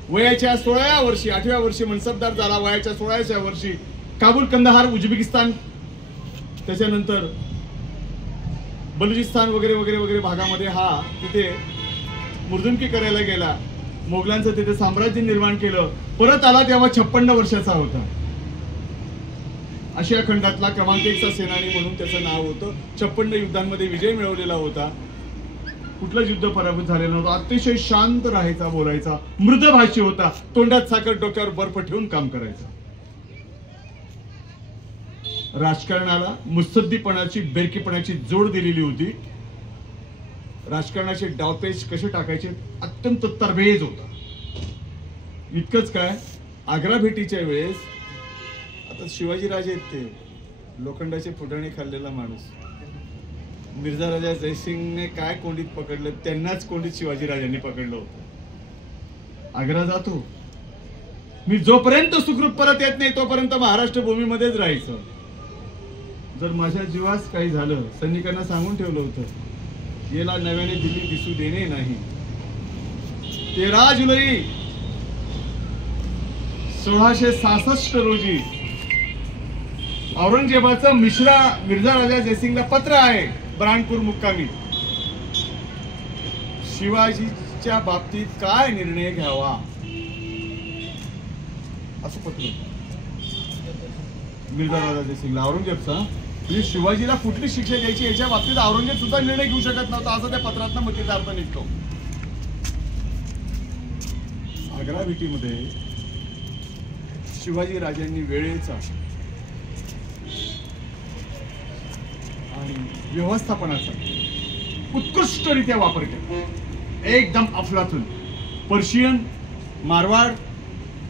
वयाच्या 16व्या वर्षी 8व्या वर्षी मनसबदार झाला. वयाच्या 16व्या वर्षी काबूल, कंदाहार, उझबेकिस्तान, त्याच्यानंतर बलुचिस्तान वगैरे वगैरे वगैरे भागामध्ये हा तिथे मुर्दुमकी करायला गेला. मोगलांचं तिथे साम्राज्य निर्माण केलं. परत आला तेव्हा 56 वर्षाचा होता. आशिया खंडातला क्रमांक 1चा सेनानी म्हणून त्याचं नाव होतं. 56 युद्धांमध्ये विजय मिळवलेला होता. कुठलंच युद्ध पराभूत झालेलं नव्हतं. अतिशय शांत राहायचा, बोलायचा, मृदभाषी होता. तोंडात साखर, डोक्यावर बर्फ ठेवून काम करायचं. राजकारणाला मुत्सद्दीपणाची, बेरकीपणाची जोड दिलेली होती. राजकारणाचे डावपेच कसे टाकायचे अत्यंत तरबेज होता. इतकंच काय, आग्रा भेटीच्या वेळेस, आता शिवाजीराजे आहेत ते लोखंडाचे फुटाणे खाल्लेला माणूस, मिर्झा राजा जयसिंगने काय कोंडीत पकडलं, त्यांनाच कोंडीत शिवाजीराजांनी पकडलं होतं. आग्रा जातो मी, जोपर्यंत सुखरूप परत येत नाही तोपर्यंत महाराष्ट्र भूमीमध्येच राहायचं. जर माझ्या जीवास काही झालं, सैनिकांना सांगून ठेवलं होतं, याला नव्याने दिल्ली दिसू देणे नाही. 13 जुलै 1666 रोजी औरंगजेबाचं मिर्झा राजा जयसिंगला पत्र आहे, ब्राणपूर मुक्कामी. शिवाजीच्या बाबतीत काय निर्णय घ्यावा असं पत्र मिर्झा राजा जयसिंगला औरंगजेबचा. म्हणजे शिवाजीला कुठली शिक्षा द्यायची याच्या बाबतीत औरंगजेब सुद्धा निर्णय घेऊ शकत नव्हता, असं त्या पत्रातनं मतीचा अर्थ निघतो. आग्रा भेटीमध्ये शिवाजी राजांनी वेळेचा आणि व्यवस्थापनाचा उत्कृष्टरित्या वापर केला. एकदम अफलातून. पर्शियन, मारवाड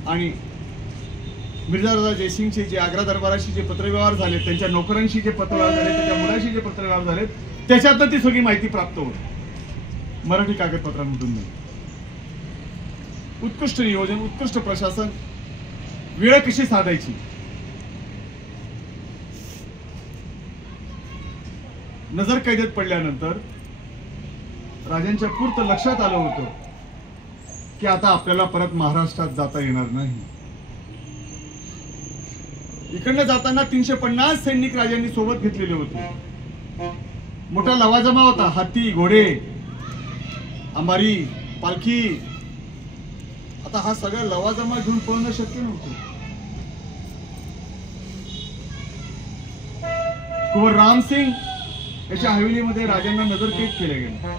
आणि मिर्झा राजा जयसिंगचे जे आग्रा दरबाराशी जे पत्रव्यवहार झाले, त्यांच्या नोकरांशी जे पत्रव्यवहार झाले, त्यांच्या मुलांशी जे पत्रव्यवहार झाले, त्याच्यातनं ती सगळी माहिती प्राप्त होते, मराठी कागदपत्रांमधून नाही. उत्कृष्ट नियोजन, उत्कृष्ट प्रशासन, वेळ कशी साधायची, नजर कैदेत पडल्यानंतर राजांच्या पूर्त लक्षात आलं होतं की आता आपल्याला परत महाराष्ट्रात जाता येणार नाही. इकडनं जाताना 350 सैनिक राजांनी सोबत घेतलेले होते. मोठा लवाजमा होता, हाती, घोडे, अंबारी, पालखी. आता हा सगळा लवाजमा घेऊन पळणं शक्य नव्हतं. कुंवर रामसिंग याच्या हवेलीमध्ये राजांना नजरकैद केले गेले,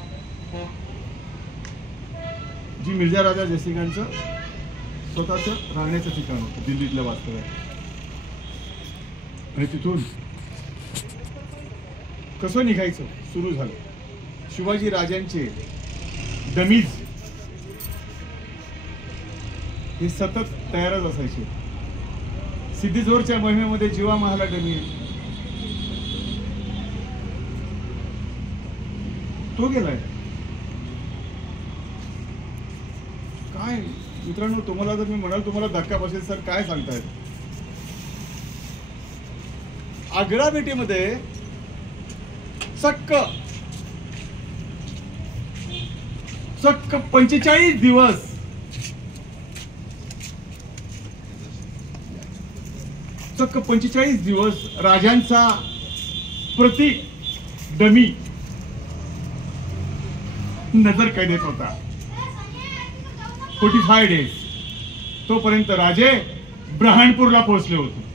जी मिर्झा राजा जयसिंगांचं स्वतःच राहण्याचं ठिकाण होतं दिल्लीतल्या वास्तव्यात. आणि तिथून कसं निघायचं सुरू झालं. शिवाजी राजांचे डमीज हे सतत तयारच असायचे. सिद्धीजोरच्या मोहिमेमध्ये जीवा महाला डमी तो गेलाय. काय मित्रांनो, तुम्हाला जर मी म्हणाल तुम्हाला धक्का बसेल सर, काय सांगतायत. आग्रा भेटीमध्ये चक्क 45 दिवस चक्क 45 दिवस राजांचा प्रति डमी नजर कैदेत होता. 45 डेज. तोपर्यंत राजे ब्रहाणपूरला पोहोचले होते.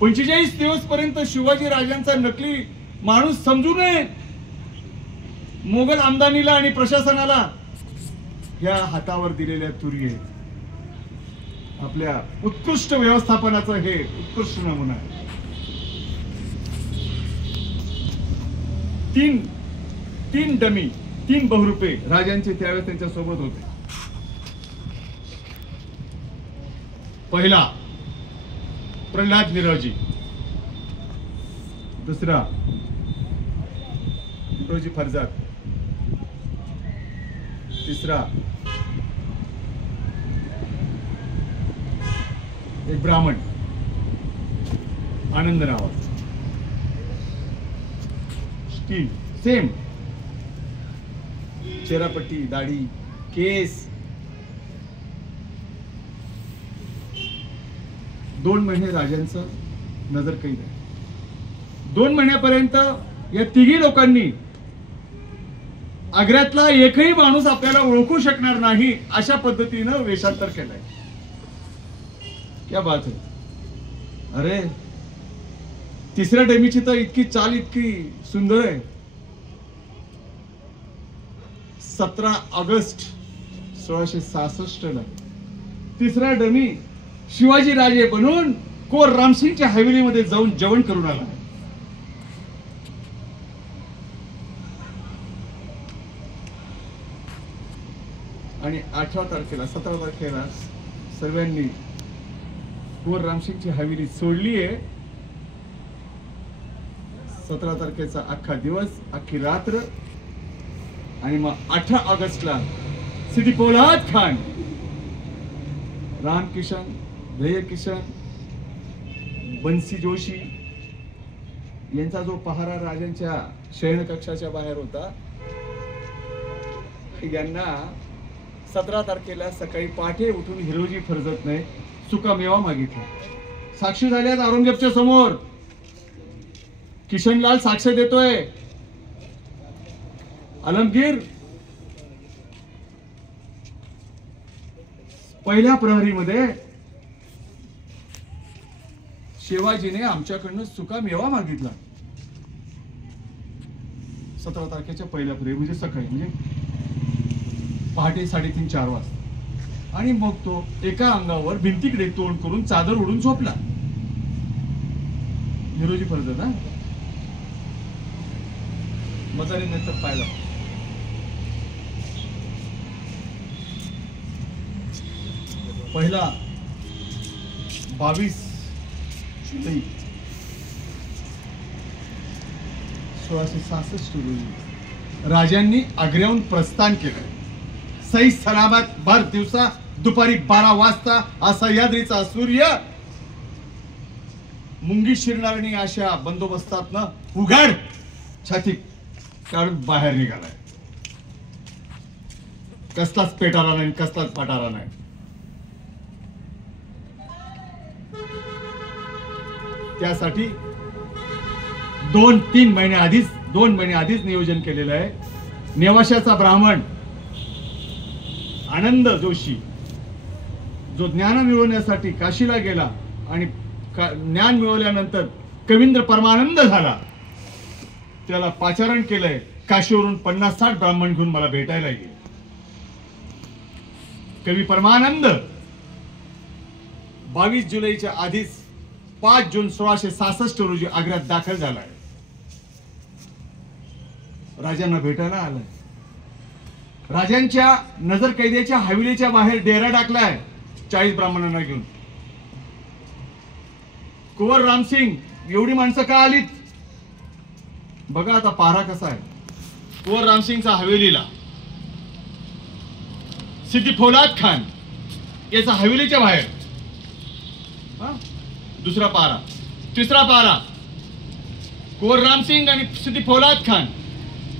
45 दिवस पर्यंत शिवाजी राजांचा नकली माणूस समजू नये. मोगल आमदानीला आणि प्रशासनाला या हातावर दिलेल्या तुरी आहेत. आपल्या उत्कृष्ट व्यवस्थापनाचं हे उत्कृष्ट नमुना आहे. तीन डमी, 3 बहुरूपे राजांचे त्यावेळेस त्यांच्या सोबत होते. पहिला प्रल्हाद निरोजी, दुसरा निरोजी फरजाद, तिसरा एक ब्राह्मण आनंद नावाचा. स्टील सेम, चेहरापट्टी, दाढी, केस, 2 महिने राजांचं नजरकैद आहे. 2 महिन्यापर्यंत या तिघी लोकांनी आग्र्यातला एकही माणूस आपल्याला ओळखू शकणार नाही अशा पद्धतीनं वेषांतर केलंय. क्या बात आहे. अरे तिसऱ्या डमीची तर इतकी चाल इतकी सुंदर आहे. 17 ऑगस्ट 1666 ला तिसरा डमी शिवाजी राजे बनून कोर रामसिंगच्या हवेलीमध्ये जाऊन जेवण करून आला. आणि 8व्या तारखेला 17 तारखेला सर्वांनी कोर रामसिंगची हवेली सोडली आहे. 17 तारखेचा अख्खा दिवस अख्खी रात्र आणि मग 18 ऑगस्टला सिद्दी पोलाद खान, रामकिशन, जयकिशन, बन्सी जोशी यांचा जो पहारा राजांच्या शयनकक्षाच्या बाहेर होता, यांना 17 तारखेला सकाळी पहाटे उठून हिरोजी फर्जतने सुकामेवा मागितला. साक्षी झाल्यात औरंगजेबच्या समोर. किशनलाल साक्ष देतोय. आलमगीर पहिल्या प्रहरीमध्ये शिवाजीने आमच्याकडनं सुकामेवा मागितला. 17 तारखेच्या पहिल्या प्रहरी म्हणजे सकाळी, म्हणजे पहाटे 3:30-4 वाजता. आणि मग तो एका अंगावर भिंतीकडे तोंड करून चादर उडून झोपला. हिरोजी फर्जत ना मताने नंतर पाहिला. पहिला 22 जुलै 1666 रोजी राजांनी आग्र्याहून प्रस्थान केलं. सही सलामत भर दिवसा दुपारी 12 वाजता असा सह्याद्रीचा सूर्य मुंगी शिरणारणी अशा बंदोबस्तातनं उघड छाती काढून बाहेर निघालाय. कसलाच पेटारा नाही, कसलाच पटारा नाही. त्यासाठी 2 महिने आधीच नियोजन केलेलं आहे. नेवाशाचा ब्राह्मण आनंद जोशी जो ज्ञान मिळवण्यासाठी काशीला गेला आणि ज्ञान मिळवल्यानंतर कवींद्र परमानंद झाला, त्याला पाचारण केलंय. काशीवरून 50-60 ब्राह्मण घेऊन मला भेटायला गेले. कवी परमानंद 22 जुलैच्या आधीच 5 जून 1666 रोजी आग्र्यात दाखल झालाय. राजांना भेटायला आलाय. राजांच्या नजरकैद्याच्या हवेलीच्या बाहेर डेरा टाकलाय 40 ब्राह्मणांना घेऊन. कुंवर रामसिंग एवढी माणसं का आलीत बघा. आता पारा कसा आहे. कुंवर रामसिंगचा हवेलीला, सिद्दी पोलाद खान याचा हवेलीच्या बाहेर दुसरा पारा. तिसरा पारा कुंवर रामसिंग आणि सिद्दी पोलाद खान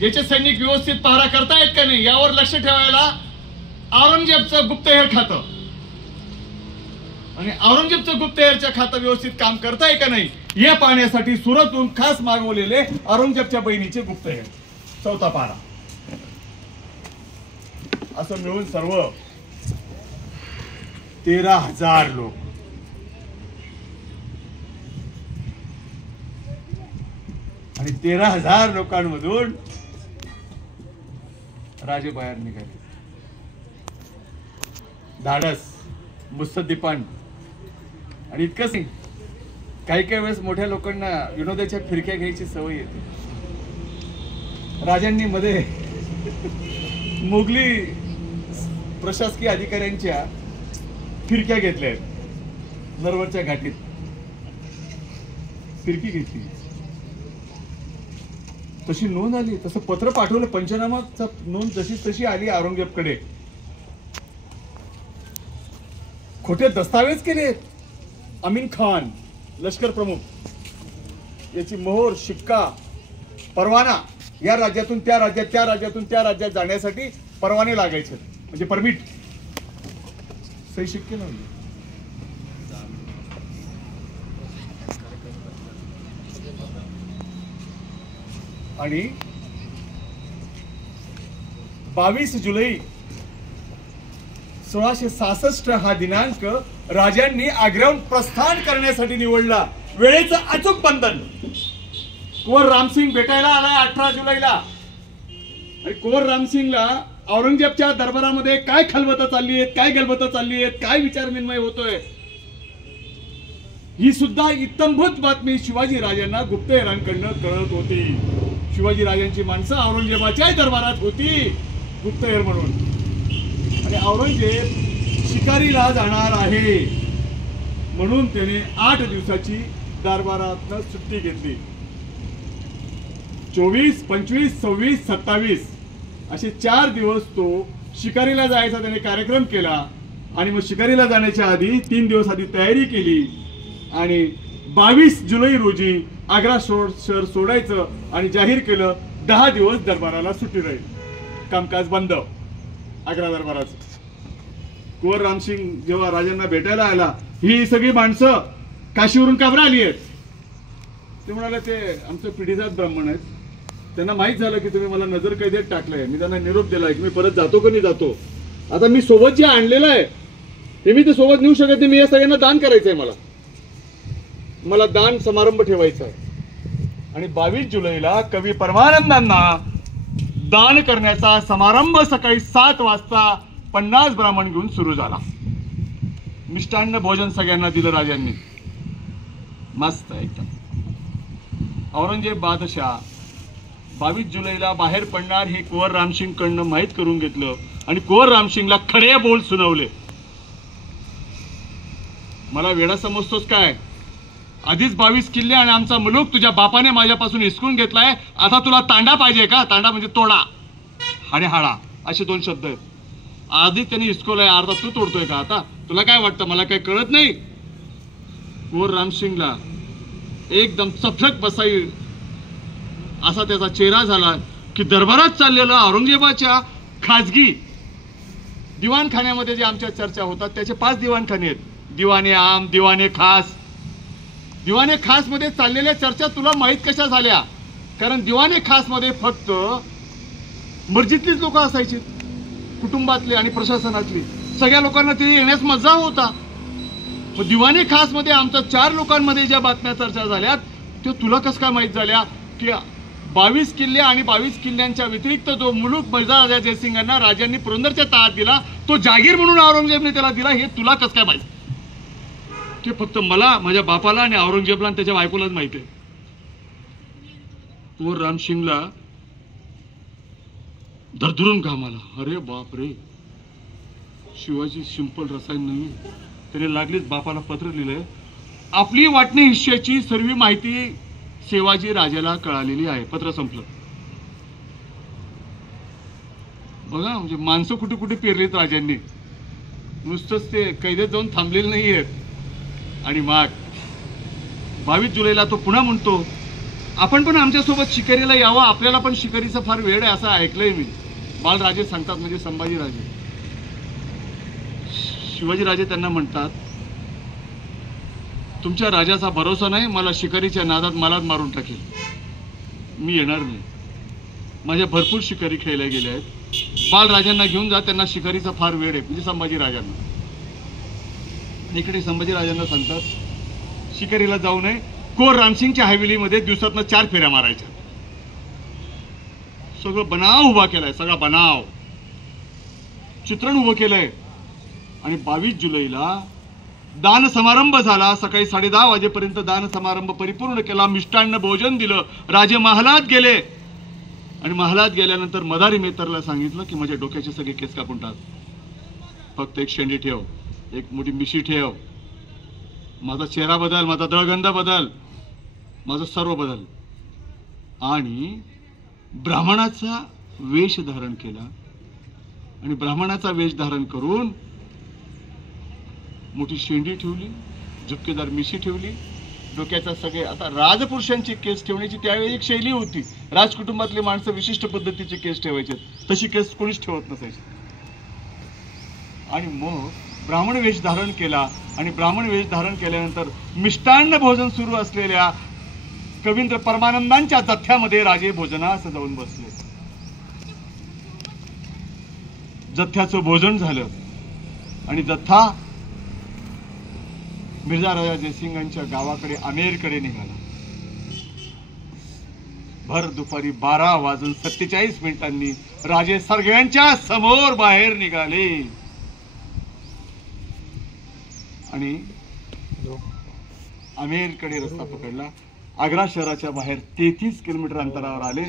याचे सैनिक व्यवस्थित पहारा करतायत का नाही यावर लक्ष ठेवायला औरंगजेबचं गुप्तहेर खातं आणि औरंगजेबचं गुप्तहेरच्या खातं व्यवस्थित काम करताय का नाही हे पाहण्यासाठी सुरतहून खास मागवलेले औरंगजेबच्या बहिणीचे गुप्तहेर. 4था पारा. असं मिळून सर्व 13,000 लोक. आणि 13,000 लोकांमधून राजे बाहेर निघाले. धाडस, मुत्सद्दीपण. आणि इतकंच नाही, काही वेळेस मोठ्या लोकांना विनोदाच्या फिरक्या घ्यायची सवय येते. राजांनी मध्ये मोगली प्रशासकीय अधिकाऱ्यांच्या फिरक्या घेतल्या आहेत. नरवरच्या घाटीत फिरकी घेतली. तशी नोंद आली, तसं पत्र पाठवलं. पंचनामाचा नोंद जशी तशी आली औरंगजेबकडे. खोटे दस्तावेज केले. अमीन खान लष्कर प्रमुख याची मोहर, शिक्का, परवाना या राज्यातून त्या राज्यात, त्या राज्यातून त्या राज्यात जाण्यासाठी परवाने लागायचे, म्हणजे परमिट. सही शिक्के नव्हते. आणि 22 जुलै 1666 हा दिनांक राजांनी आग्र्याहून प्रस्थान करण्यासाठी निवडला. वेळेचं अचूक बंधन. कुंवर रामसिंग भेटायला आलाय 18 जुलैला आणि कुंवर रामसिंगला औरंगजेबच्या दरबारामध्ये काय खलबतं चालली आहेत, काय गलबतं चालली आहेत, काय विचार विनिमय होतोय, ही सुद्धा इत्तंभूत बातमी शिवाजी राजांना गुप्तहेरांकडनं कळत होती. शिवाजी राजांची माणसं औरंगजेबाच्या दरबारात होती गुप्तहेर म्हणून. आणि औरंगजेब शिकारीला जाणार आहे म्हणून त्याने 8 दिवसाची दरबारातनं सुट्टी घेतली. 24, 25, 26, 27 असे 4 दिवस तो शिकारीला जायचा त्याने कार्यक्रम केला. आणि मग शिकारीला जाण्याच्या आधी 3 दिवस आधी तयारी केली आणि 22 जुलै रोजी आग्रा शहर सोडायचं आणि जाहीर केलं 10 दिवस दरबाराला सुट्टी राहील, कामकाज बंद आग्रा दरबाराचं. कुंवर रामसिंग जेव्हा राजांना भेटायला आला, ही सगळी माणसं काशीवरून का बरं आली आहेत? ते म्हणाले ते आमचं पिढीजात ब्राह्मण आहेत, त्यांना माहित झालं की तुम्ही मला नजर कैदेत टाकलंय. मी त्यांना निरोप दिलाय की मी परत जातो का नाही जातो. आता मी सोबत जे आणलेलं आहे ते मी ते सोबत नेऊ शकत नाही. मी या सगळ्यांना दान करायचंय, मला दान समारंभ ठेवायचा आहे. आणि 22 जुलैला कवी परमानंदांना दान करण्याचा समारंभ सकाळी 7 वाजता 50 ब्राह्मण घेऊन सुरू झाला. मिष्टान्न भोजन सगळ्यांना दिलं राजांनी. मस्त एकदम. औरंगजेब बादशाह 22 जुलैला बाहेर पडणार हे कुंवर रामसिंग कडनं माहीत करून घेतलं आणि कुंवर रामसिंगला खडे बोल सुनावले. मला वेडा समजतोस काय? आधीच 22 किल्ले आणि आमचा मुलूक तुझ्या बापाने माझ्यापासून हिसकून घेतलाय. आता तुला तांडा पाहिजे का? तांडा म्हणजे तोडा आणि हाडा असे 2 शब्द आहेत. आधी त्यांनी हिसकवलाय, अर्धा तू तोडतोय का? आता तुला काय वाटतं मला काही कळत नाही? कुंवर रामसिंगला एकदम चफरक बसाई असा त्याचा चेहरा झाला की दरबारात चाललेलं औरंगजेबाच्या खाजगी दिवाणखान्यामध्ये जे आमच्या चर्चा होतात त्याचे 5 दिवाणखाने आहेत. दिवाणे आम, दिवाणे खास. दिवाणे खास मध्ये चाललेल्या चर्चा तुला माहित कशा झाल्या? कारण दिवाणे खास मध्ये फक्त मर्जीतलीच लोक असायची, कुटुंबातली आणि प्रशासनातली. सगळ्या लोकांना ते येण्यास मजा होता. मग दिवाणे खास मध्ये आमच्या 4 लोकांमध्ये ज्या बातम्या चर्चा झाल्यात ते तुला कसं काय माहित झाल्या की 22 किल्ले आणि 22 किल्ल्यांच्या व्यतिरिक्त जो मुलूक मिर्झा राजा जयसिंगांना राजांनी पुरंदरच्या ताब्यात दिला तो जागीर म्हणून औरंगजेबने त्याला दिला, हे तुला कसं काय माहित? ते फक्त मला, माझ्या बापाला आणि औरंगजेबला आणि त्याच्या बायकोलाच माहिती आहे. कुंवर रामसिंगला धरधरून घाम आला. अरे बाप रे, शिवाजी सिंपल रसायन नाही. त्याने लागलीच बापाला पत्र लिहिलंय. आपली वाटणी हिश्श्याची सर्व माहिती शिवाजी राजाला कळालेली आहे. पत्र संपलं. बघा म्हणजे माणसं कुठे कुठे पेरलीत राजांनी, नुसतंच ते कैदेत जाऊन थांबलेले नाही आहेत. आणि मग 22 जुलैला तो पुन्हा म्हणतो आपण पण आमच्यासोबत शिकारीला यावं, आपल्याला पण शिकारीचा फार वेळ आहे असं ऐकलंय मी. बालराजे सांगतात, म्हणजे संभाजीराजे. शिवाजीराजे त्यांना म्हणतात तुमच्या राजाचा भरोसा नाही, मला शिकारीच्या नादात मलाच मारून टाकेल, मी येणार नाही. माझ्या भरपूर शिकारी खेळल्या गेल्या आहेत. बालराजांना घेऊन जा, त्यांना शिकारीचा फार वेळ आहे, म्हणजे संभाजीराजांना. इकडे संभाजीराजांना सांगतात शिकारीला जाऊ नये. कुंवर रामसिंगच्या हवेलीमध्ये दिवसातनं 4 फेऱ्या मारायच्या. सगळं बनाव उभा केलाय, सगळा बनाव चित्रण उभं केलंय. आणि 22 जुलैला दान समारंभ झाला. सकाळी 10:30 वाजेपर्यंत दान समारंभ परिपूर्ण केला. मिष्टान्न भोजन दिलं. राजे महालात गेले आणि महालात गेल्यानंतर मदारी मेतरला सांगितलं की माझ्या डोक्याचे सगळे केस कापून टाक, फक्त एक शेंडी ठेव, एक मोठी मिशी ठेव, माझा चेहरा बदल, माझा दळगंध बदल, माझं सर्व बदल. आणि ब्राह्मणाचा वेश धारण केला आणि ब्राह्मणाचा वेश धारण करून मोठी शेंडी ठेवली, झुपकेदार मिशी ठेवली, डोक्याचा सगळे. आता राजपुरुषांची केस ठेवण्याची त्यावेळी एक शैली होती. राजकुटुंबातले माणसं विशिष्ट पद्धतीचे केस ठेवायचे, तशी केस कोणीच ठेवत नसायची. आणि मग ब्राह्मण वेश धारण केला आणि ब्राह्मण वेश धारण केल्यानंतर मिष्टान्न भोजन सुरू असलेल्या कवींद्र परमानंदांच्या जथ्यामध्ये राजे भोजनास जाऊन बसले. जथ्याचं भोजन झालं आणि जथ्था मिर्झा राजा जयसिंगांच्या गावाकडे आमेरकडे निघाला. भर दुपारी 12:47 राजे सगळ्यांच्या समोर बाहेर निघाले आणि आमेरकडे रस्ता पकडला. आग्रा शहराच्या बाहेर 33 किलोमीटर अंतरावर आले.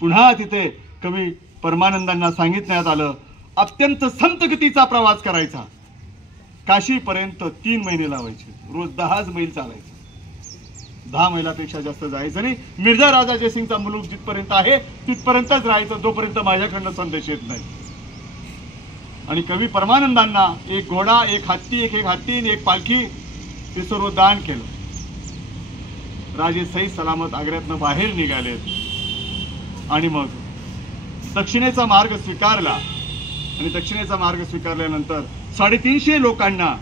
पुन्हा तिथे कवी परमानंदांना सांगितण्यात आलं अत्यंत संत गतीचा प्रवास करायचा. काशीपर्यंत 3 महिने लावायचे. रोज 10 मैल चालायचं. 10 मैलापेक्षा जास्त जायचं नाही. मिर्झा राजा जयसिंगचा मुलूक जिथपर्यंत आहे तिथपर्यंतच राहायचं, जोपर्यंत माझ्याकडनं संदेश येत नाही. आणि कवी परमानंदांना एक घोडा, एक हत्ती, एक हत्ती, एक पालखी ते सर्व दान केलं. राजे सही सलामत आग्र्यातनं बाहेर निघालेत आणि मग दक्षिणेचा मार्ग स्वीकारला. आणि दक्षिणेचा मार्ग स्वीकारल्यानंतर 350 लोकांना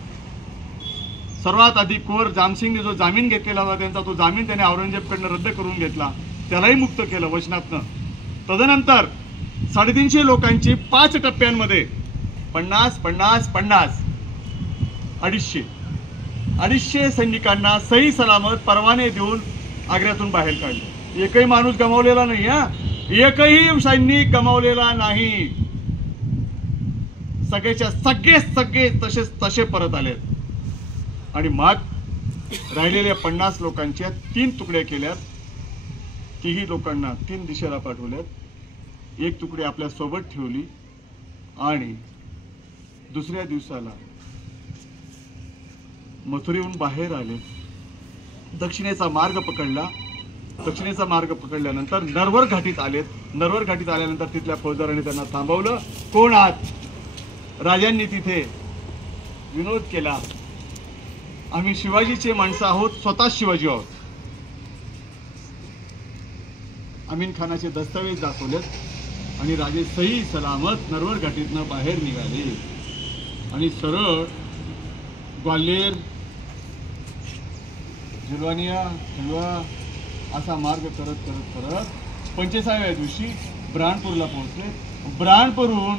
सर्वात आधी कुंवर जामसिंगने जो जामीन घेतलेला होता त्यांचा तो जामीन त्याने औरंगजेबकडनं रद्द करून घेतला, त्यालाही मुक्त केलं वचनातनं. तदनंतर 350 लोकांची 5 टप्प्यांमध्ये 50, 50, 50, 250 सैनिकांना सही सलामत परवाने देऊन आग्र्यातून बाहेर काढले. एकही माणूस गमावलेला नाही. एकही सैनिक गमावलेला नाही. सगळे तसे परत आलेत. आणि मग राहिलेल्या 50 लोकांच्या 3 तुकड्या केल्यात. 3ही लोकांना 3 दिशेला पाठवल्यात. एक तुकडी आपल्या सोबत ठेवली आणि दुसऱ्या दिवसाला मथुरेहून बाहेर आले. दक्षिणेचा मार्ग पकडला. दक्षिणेचा मार्ग पकडल्यानंतर नरवर घाटीत आलेत. नरवर घाटीत आल्यानंतर तिथल्या फौजदारांनी त्यांना थांबवलं. कोण आहात? राजांनी तिथे विनोद केला. आम्ही शिवाजीचे माणसं आहोत, स्वतः शिवाजी आहोत. अमीन खानाचे दस्तावेज दाखवलेत आणि राजे सही सलामत नरवर घाटीतनं बाहेर निघाले आणि सरळ ग्वाल्हेर, झुलवानिया, खंडवा असा मार्ग करत करत करत 45व्या दिवशी ब्राणपूरला पोहोचले. ब्राणपूरहून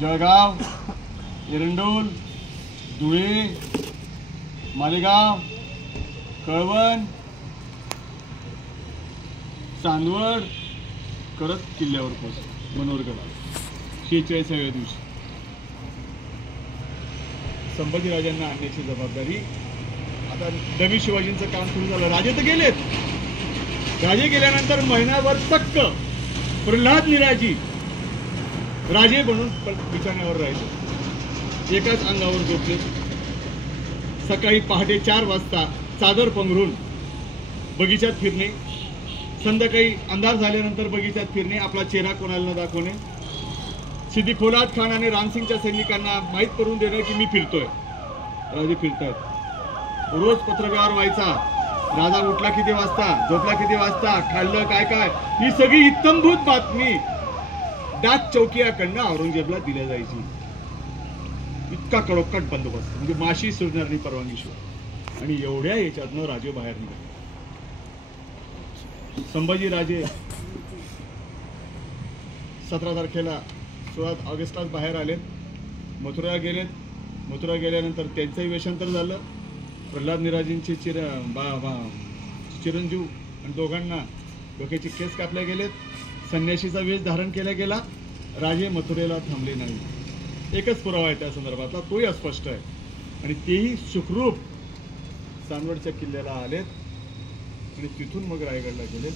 जळगाव, एरंडोल, धुळे, मालेगाव, कळवण, चांदवड करत किल्ल्यावर पोहोचले. मनोहरगड 46व्या दिवशी संभाजीराजांना आणण्याची जबाबदारी आता डमी शिवाजींचं काम सुरू झालं. राजे तर गेलेत. राजे गेल्यानंतर महिनाभर चक्क प्रल्हाद निराजी राजे बनून बिछाण्यावर राहिले. एकाच अंगावर झोपले. सकाळी पहाटे 4 वाजता चादर पंघरून बगीचात फिरणे. संध्याकाळी अंधार झाल्यानंतर बगीचात फिरणे. आपला चेहरा कोणाला न दाखवणे. सिद्दी फौलाद खान आणि रामसिंगच्या सैनिकांना माहीत करून देणं की मी फिरतोय. राजे फिरतात. रोज पत्रव्यवहार व्हायचा. राजा उठला किती वाजता, झोपला किती वाजता, खाल्लं काय काय, ही सगळी इत्तमभूत बातमी डाक चौकीयाकडनं औरंगजेबला दिल्या जायची. इतका कडोक्कट बंदोबस्त, म्हणजे माशी सुटणार नाही परवानगीशिवाय. आणि एवढ्या याच्यातनं राजे बाहेर निघाले. संभाजी राजे 17 तारखेला 16 ऑगस्टलाच बाहेर आलेत. मथुरा गेलेत. मथुरा गेल्यानंतर त्यांचंही वेषांतर झालं. प्रल्हाद निराजींचे चिरंजीव आणि दोघांना डोक्याचे केस कापले गेलेत. संन्याशीचा वेश धारण केला गेला. राजे मथुरेला थांबले नाही. एकच पुरावा आहे त्या संदर्भातला, तोही अस्पष्ट आहे. आणि तेही सुखरूप चांदवडच्या किल्ल्याला आलेत आणि तिथून मग रायगडला गेलेत.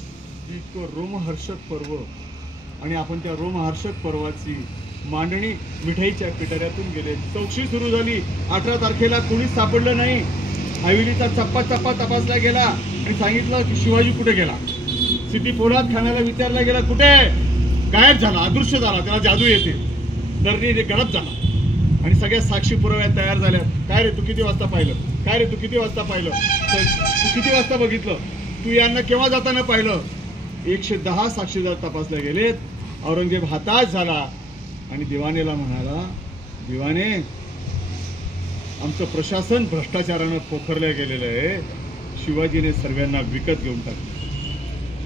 इतकं रोमहर्षक पर्व. आणि आपण त्या रोमहर्षक पर्वाची मांडणी मिठाईच्या पिटाऱ्यातून गेले. चौकशी सुरू झाली. 18 तारखेला कोणीच सापडलं नाही. हवेलीचा चप्पा तपासला गेला आणि सांगितलं की शिवाजी कुठे गेला. सिद्दी फौलाद खानाला विचारला गेला कुठे, गायब झाला, अदृश्य झाला, त्याला जादू येते. दर्दीने गडप झाला. आणि सगळ्या साक्षी पुराव्या तयार झाल्या. काय रे तू किती वाजता पाहिलं, काय रे तू किती वाजता पाहिलं, तू किती वाजता बघितलं, तू यांना केव्हा जाताना पाहिलं. 110 साक्षीदार तपासले गेलेत. औरंगजेब हताश झाला आणि दिवानेला म्हणाला, दिवाने, आमचं प्रशासन भ्रष्टाचारानं पोखरल्या गेलेलं आहे. शिवाजीने सर्वांना विकत घेऊन टाकले.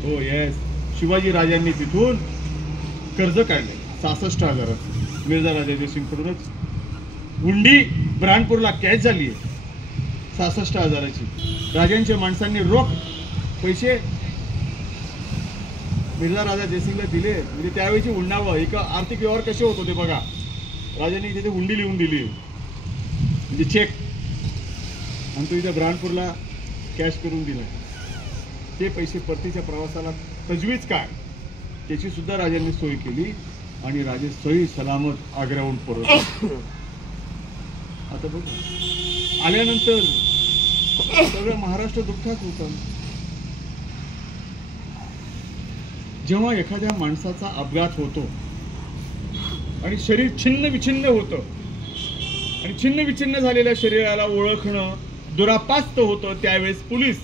हो येस, शिवाजी राजांनी तिथून कर्ज काढले 66,000 मिर्झा राजा जयसिंगकडूनच. हुंडी ब्राणपूरला कॅच झाली आहे 66,000ची. राजांच्या माणसांनी रोख पैसे मिर्झा राजा जयसिंगला दिले. म्हणजे त्यावेळीची हुंडावं एक आर्थिक व्यवहार कसे होत होते बघा. राजांनी तिथे हुंडी लिहून दिली म्हणजे चेक, आणि तो इथे ब्राणपूरला कॅश करून दिला. ते पैसे परतीच्या प्रवासाला तजवीज काय त्याची सुद्धा राजांनी सोय केली आणि राजे सही सलामत आग्र्याहून परत. आता बघा आल्यानंतर सगळं महाराष्ट्र दुःखात होता. जेव्हा एखाद्या माणसाचा अपघात होतो आणि शरीर छिन्न विछिन्न होतं आणि छिन्न विछिन्न झालेल्या शरीराला ओळखणं दुरापास्त होतं, त्यावेळेस पोलीस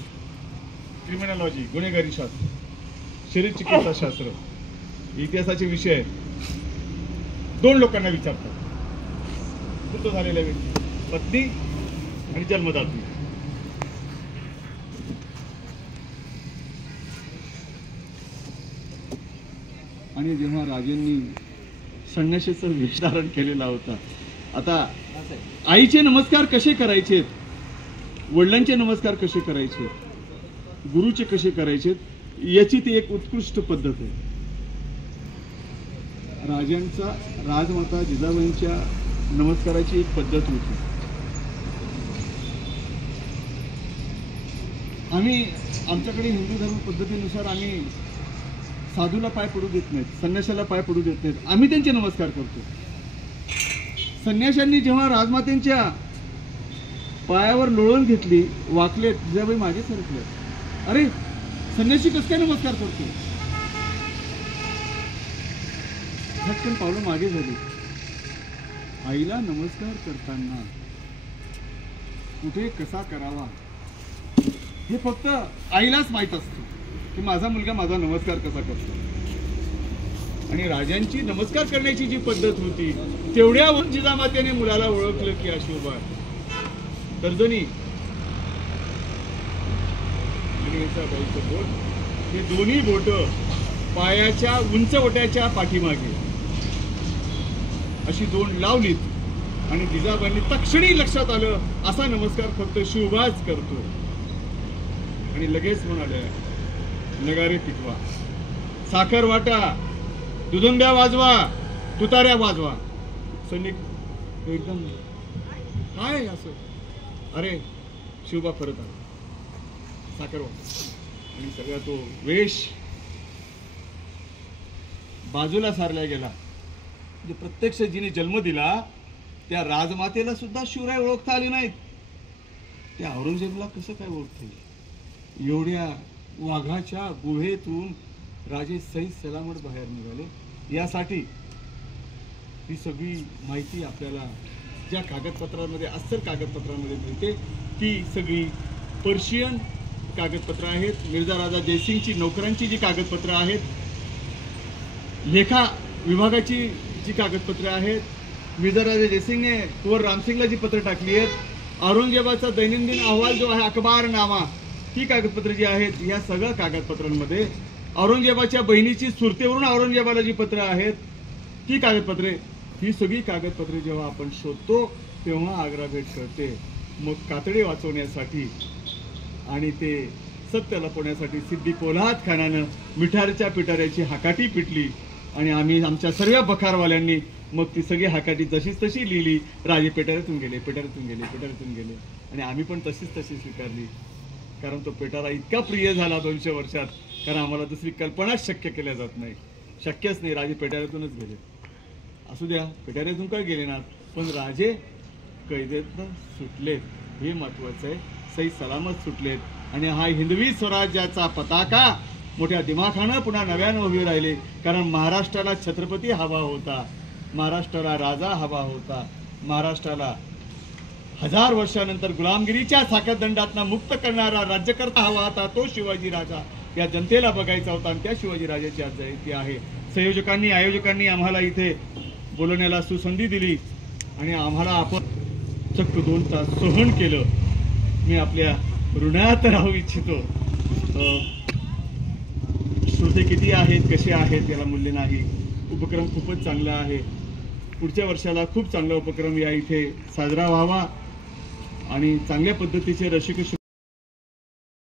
क्रिमिनॉलॉजी गुन्हेगारी शास्त्र, शरीर चिकित्सा शास्त्र इतिहासाचे विषय 2 लोकांना विचारतात. मृत झालेल्या व्यक्ती, पत्नी आणि जन्मदात्री. आणि जेव्हा राजांनी संन्याशीचं वेश धारण केलेला होता, आता आईचे नमस्कार कसे करायचे, वडिलांचे नमस्कार कसे करायचे, गुरुचे कसे करायचे, याची ती एक उत्कृष्ट पद्धत आहे. राजांचा राजमाता जिजाबाईंच्या नमस्काराची एक पद्धत होती. आम्ही आमच्याकडे हिंदू धर्म पद्धतीनुसार आम्ही साधूला पाय पडू देत नाहीत, संन्याशाला पाय पडू देत नाहीत, आम्ही त्यांचे नमस्कार करतो. संन्याशांनी जेव्हा राजमातेंच्या पायावर लोळण घेतली, वाकले, जिजाबाई मागे सरकले. अरे संन्याशी कसं काय नमस्कार करतो? झटकन पावलं मागे झाली. आईला नमस्कार करताना कुठे कसा करावा हे फक्त आईलाच माहित असतं की माझा मुलगा माझा नमस्कार कसा करतो. आणि राजांची नमस्कार करण्याची जी पद्धत होती तेवढ्यावर जिजामातेने मुलाला ओळखलं की आशीर्वाद तर्जनी आणि याचा बाईचं बोट, हे दोन्ही बोट पायाच्या उंच ओट्याच्या पाठीमागे अशी 2 लावलीत आणि जिजाबाईंनी तक्षणी लक्षात आलं असा नमस्कार फक्त शिवबाच करतो. आणि लगेच म्हणाले नगारे पिटवा, साखर वाटा, दुधंब्या वाजवा, तुताऱ्या वाजवा. सैनिक एकदम काय असं, अरे शिवबा परत आला, साखर वाटा. आणि सगळा तो वेश बाजूला सारला गेला. म्हणजे प्रत्यक्ष जिने जन्म दिला त्या राजमातेला सुद्धा शिवराय ओळखता आले नाहीत, त्या औरंगजेबला कसं काय ओळखते? एवढ्या वाघाच्या गुहेतून राजे सही सलामत बाहेर निघाले. यासाठी ही सगळी माहिती आपल्याला ज्या कागदपत्रांमध्ये, अस्सल कागदपत्रांमध्ये मिळते ती सगळी पर्शियन कागदपत्र आहेत. मिर्झा राजा जयसिंगची नोकरांची जी कागदपत्र आहेत, लेखा विभागाची जी कागदपत्र आहेत, मिर्झा राजा जयसिंगने कुंवर रामसिंगला जी पत्र टाकली आहेत, औरंगजेबाचा दैनंदिन अहवाल जो आहे अखबारनामा, ती कागदपत्र जी आहेत, या सगळ्या कागदपत्रांमध्ये औरंगजेबाच्या बहिणीची सुरतेवरून औरंगजेबाला जी पत्र आहेत ती कागदपत्रे, ही सगळी कागदपत्रे जेव्हा आपण शोधतो तेव्हा आग्रा भेट कळते. मग कातडे वाचवण्यासाठी आणि ते सत्य लपवण्यासाठी सिद्दी पोलाद खानानं मिठारच्या पिटाऱ्याची हाकाटी पिटली आणि आम्ही आमच्या सर्व बखारवाल्यांनी मग ती सगळी हाकाटी जशीच तशी लिहिली. राजे पेटाऱ्यातून गेले, पेटाऱ्यातून गेले, पेटाऱ्यातून गेले आणि आम्ही पण तशीच तशी स्वीकारली. कारण तो पेटारा इतका प्रिय झाला 200 वर्षात, कारण आम्हाला दुसरी कल्पनाच शक्य केल्या जात नाही, शक्यच नाही. राजे पेटाऱ्यातूनच गेले. असू द्या, पेटाऱ्यातून काय गेले ना, पण राजे कैदेतनं सुटलेत, हे महत्वाचं आहे. सही सलामत सुटलेत आणि हा हिंदवी स्वराज्याचा पताका मोठ्या दिमाखानं पुन्हा नव्यानं उभे राहिले. कारण महाराष्ट्राला छत्रपती हवा होता, महाराष्ट्राला राजा हवा होता, महाराष्ट्राला 1000 वर्षानंतर गुलामगिरीच्या साखळदंडातनं मुक्त करणारा राज्यकर्ता हवा होता, तो शिवाजी राजा या जनतेला बघायचा होता. आणि त्या शिवाजी राजाची आज जयंती आहे. संयोजकांनी आयोजकांनी आम्हाला इथे बोलवण्याला सुसंधी दिली आणि आम्हाला आपण चक्क 2 तास सहन केलं. मी आपल्या ऋणात राहू इच्छितो. श्रोते किती आहेत, कसे आहेत याला मूल्य नाही. उपक्रम खूपच चांगला आहे. पुढच्या वर्षाला खूप चांगला उपक्रम या इथे साजरा व्हावा आणि चांगल्या पद्धतीचे रसिक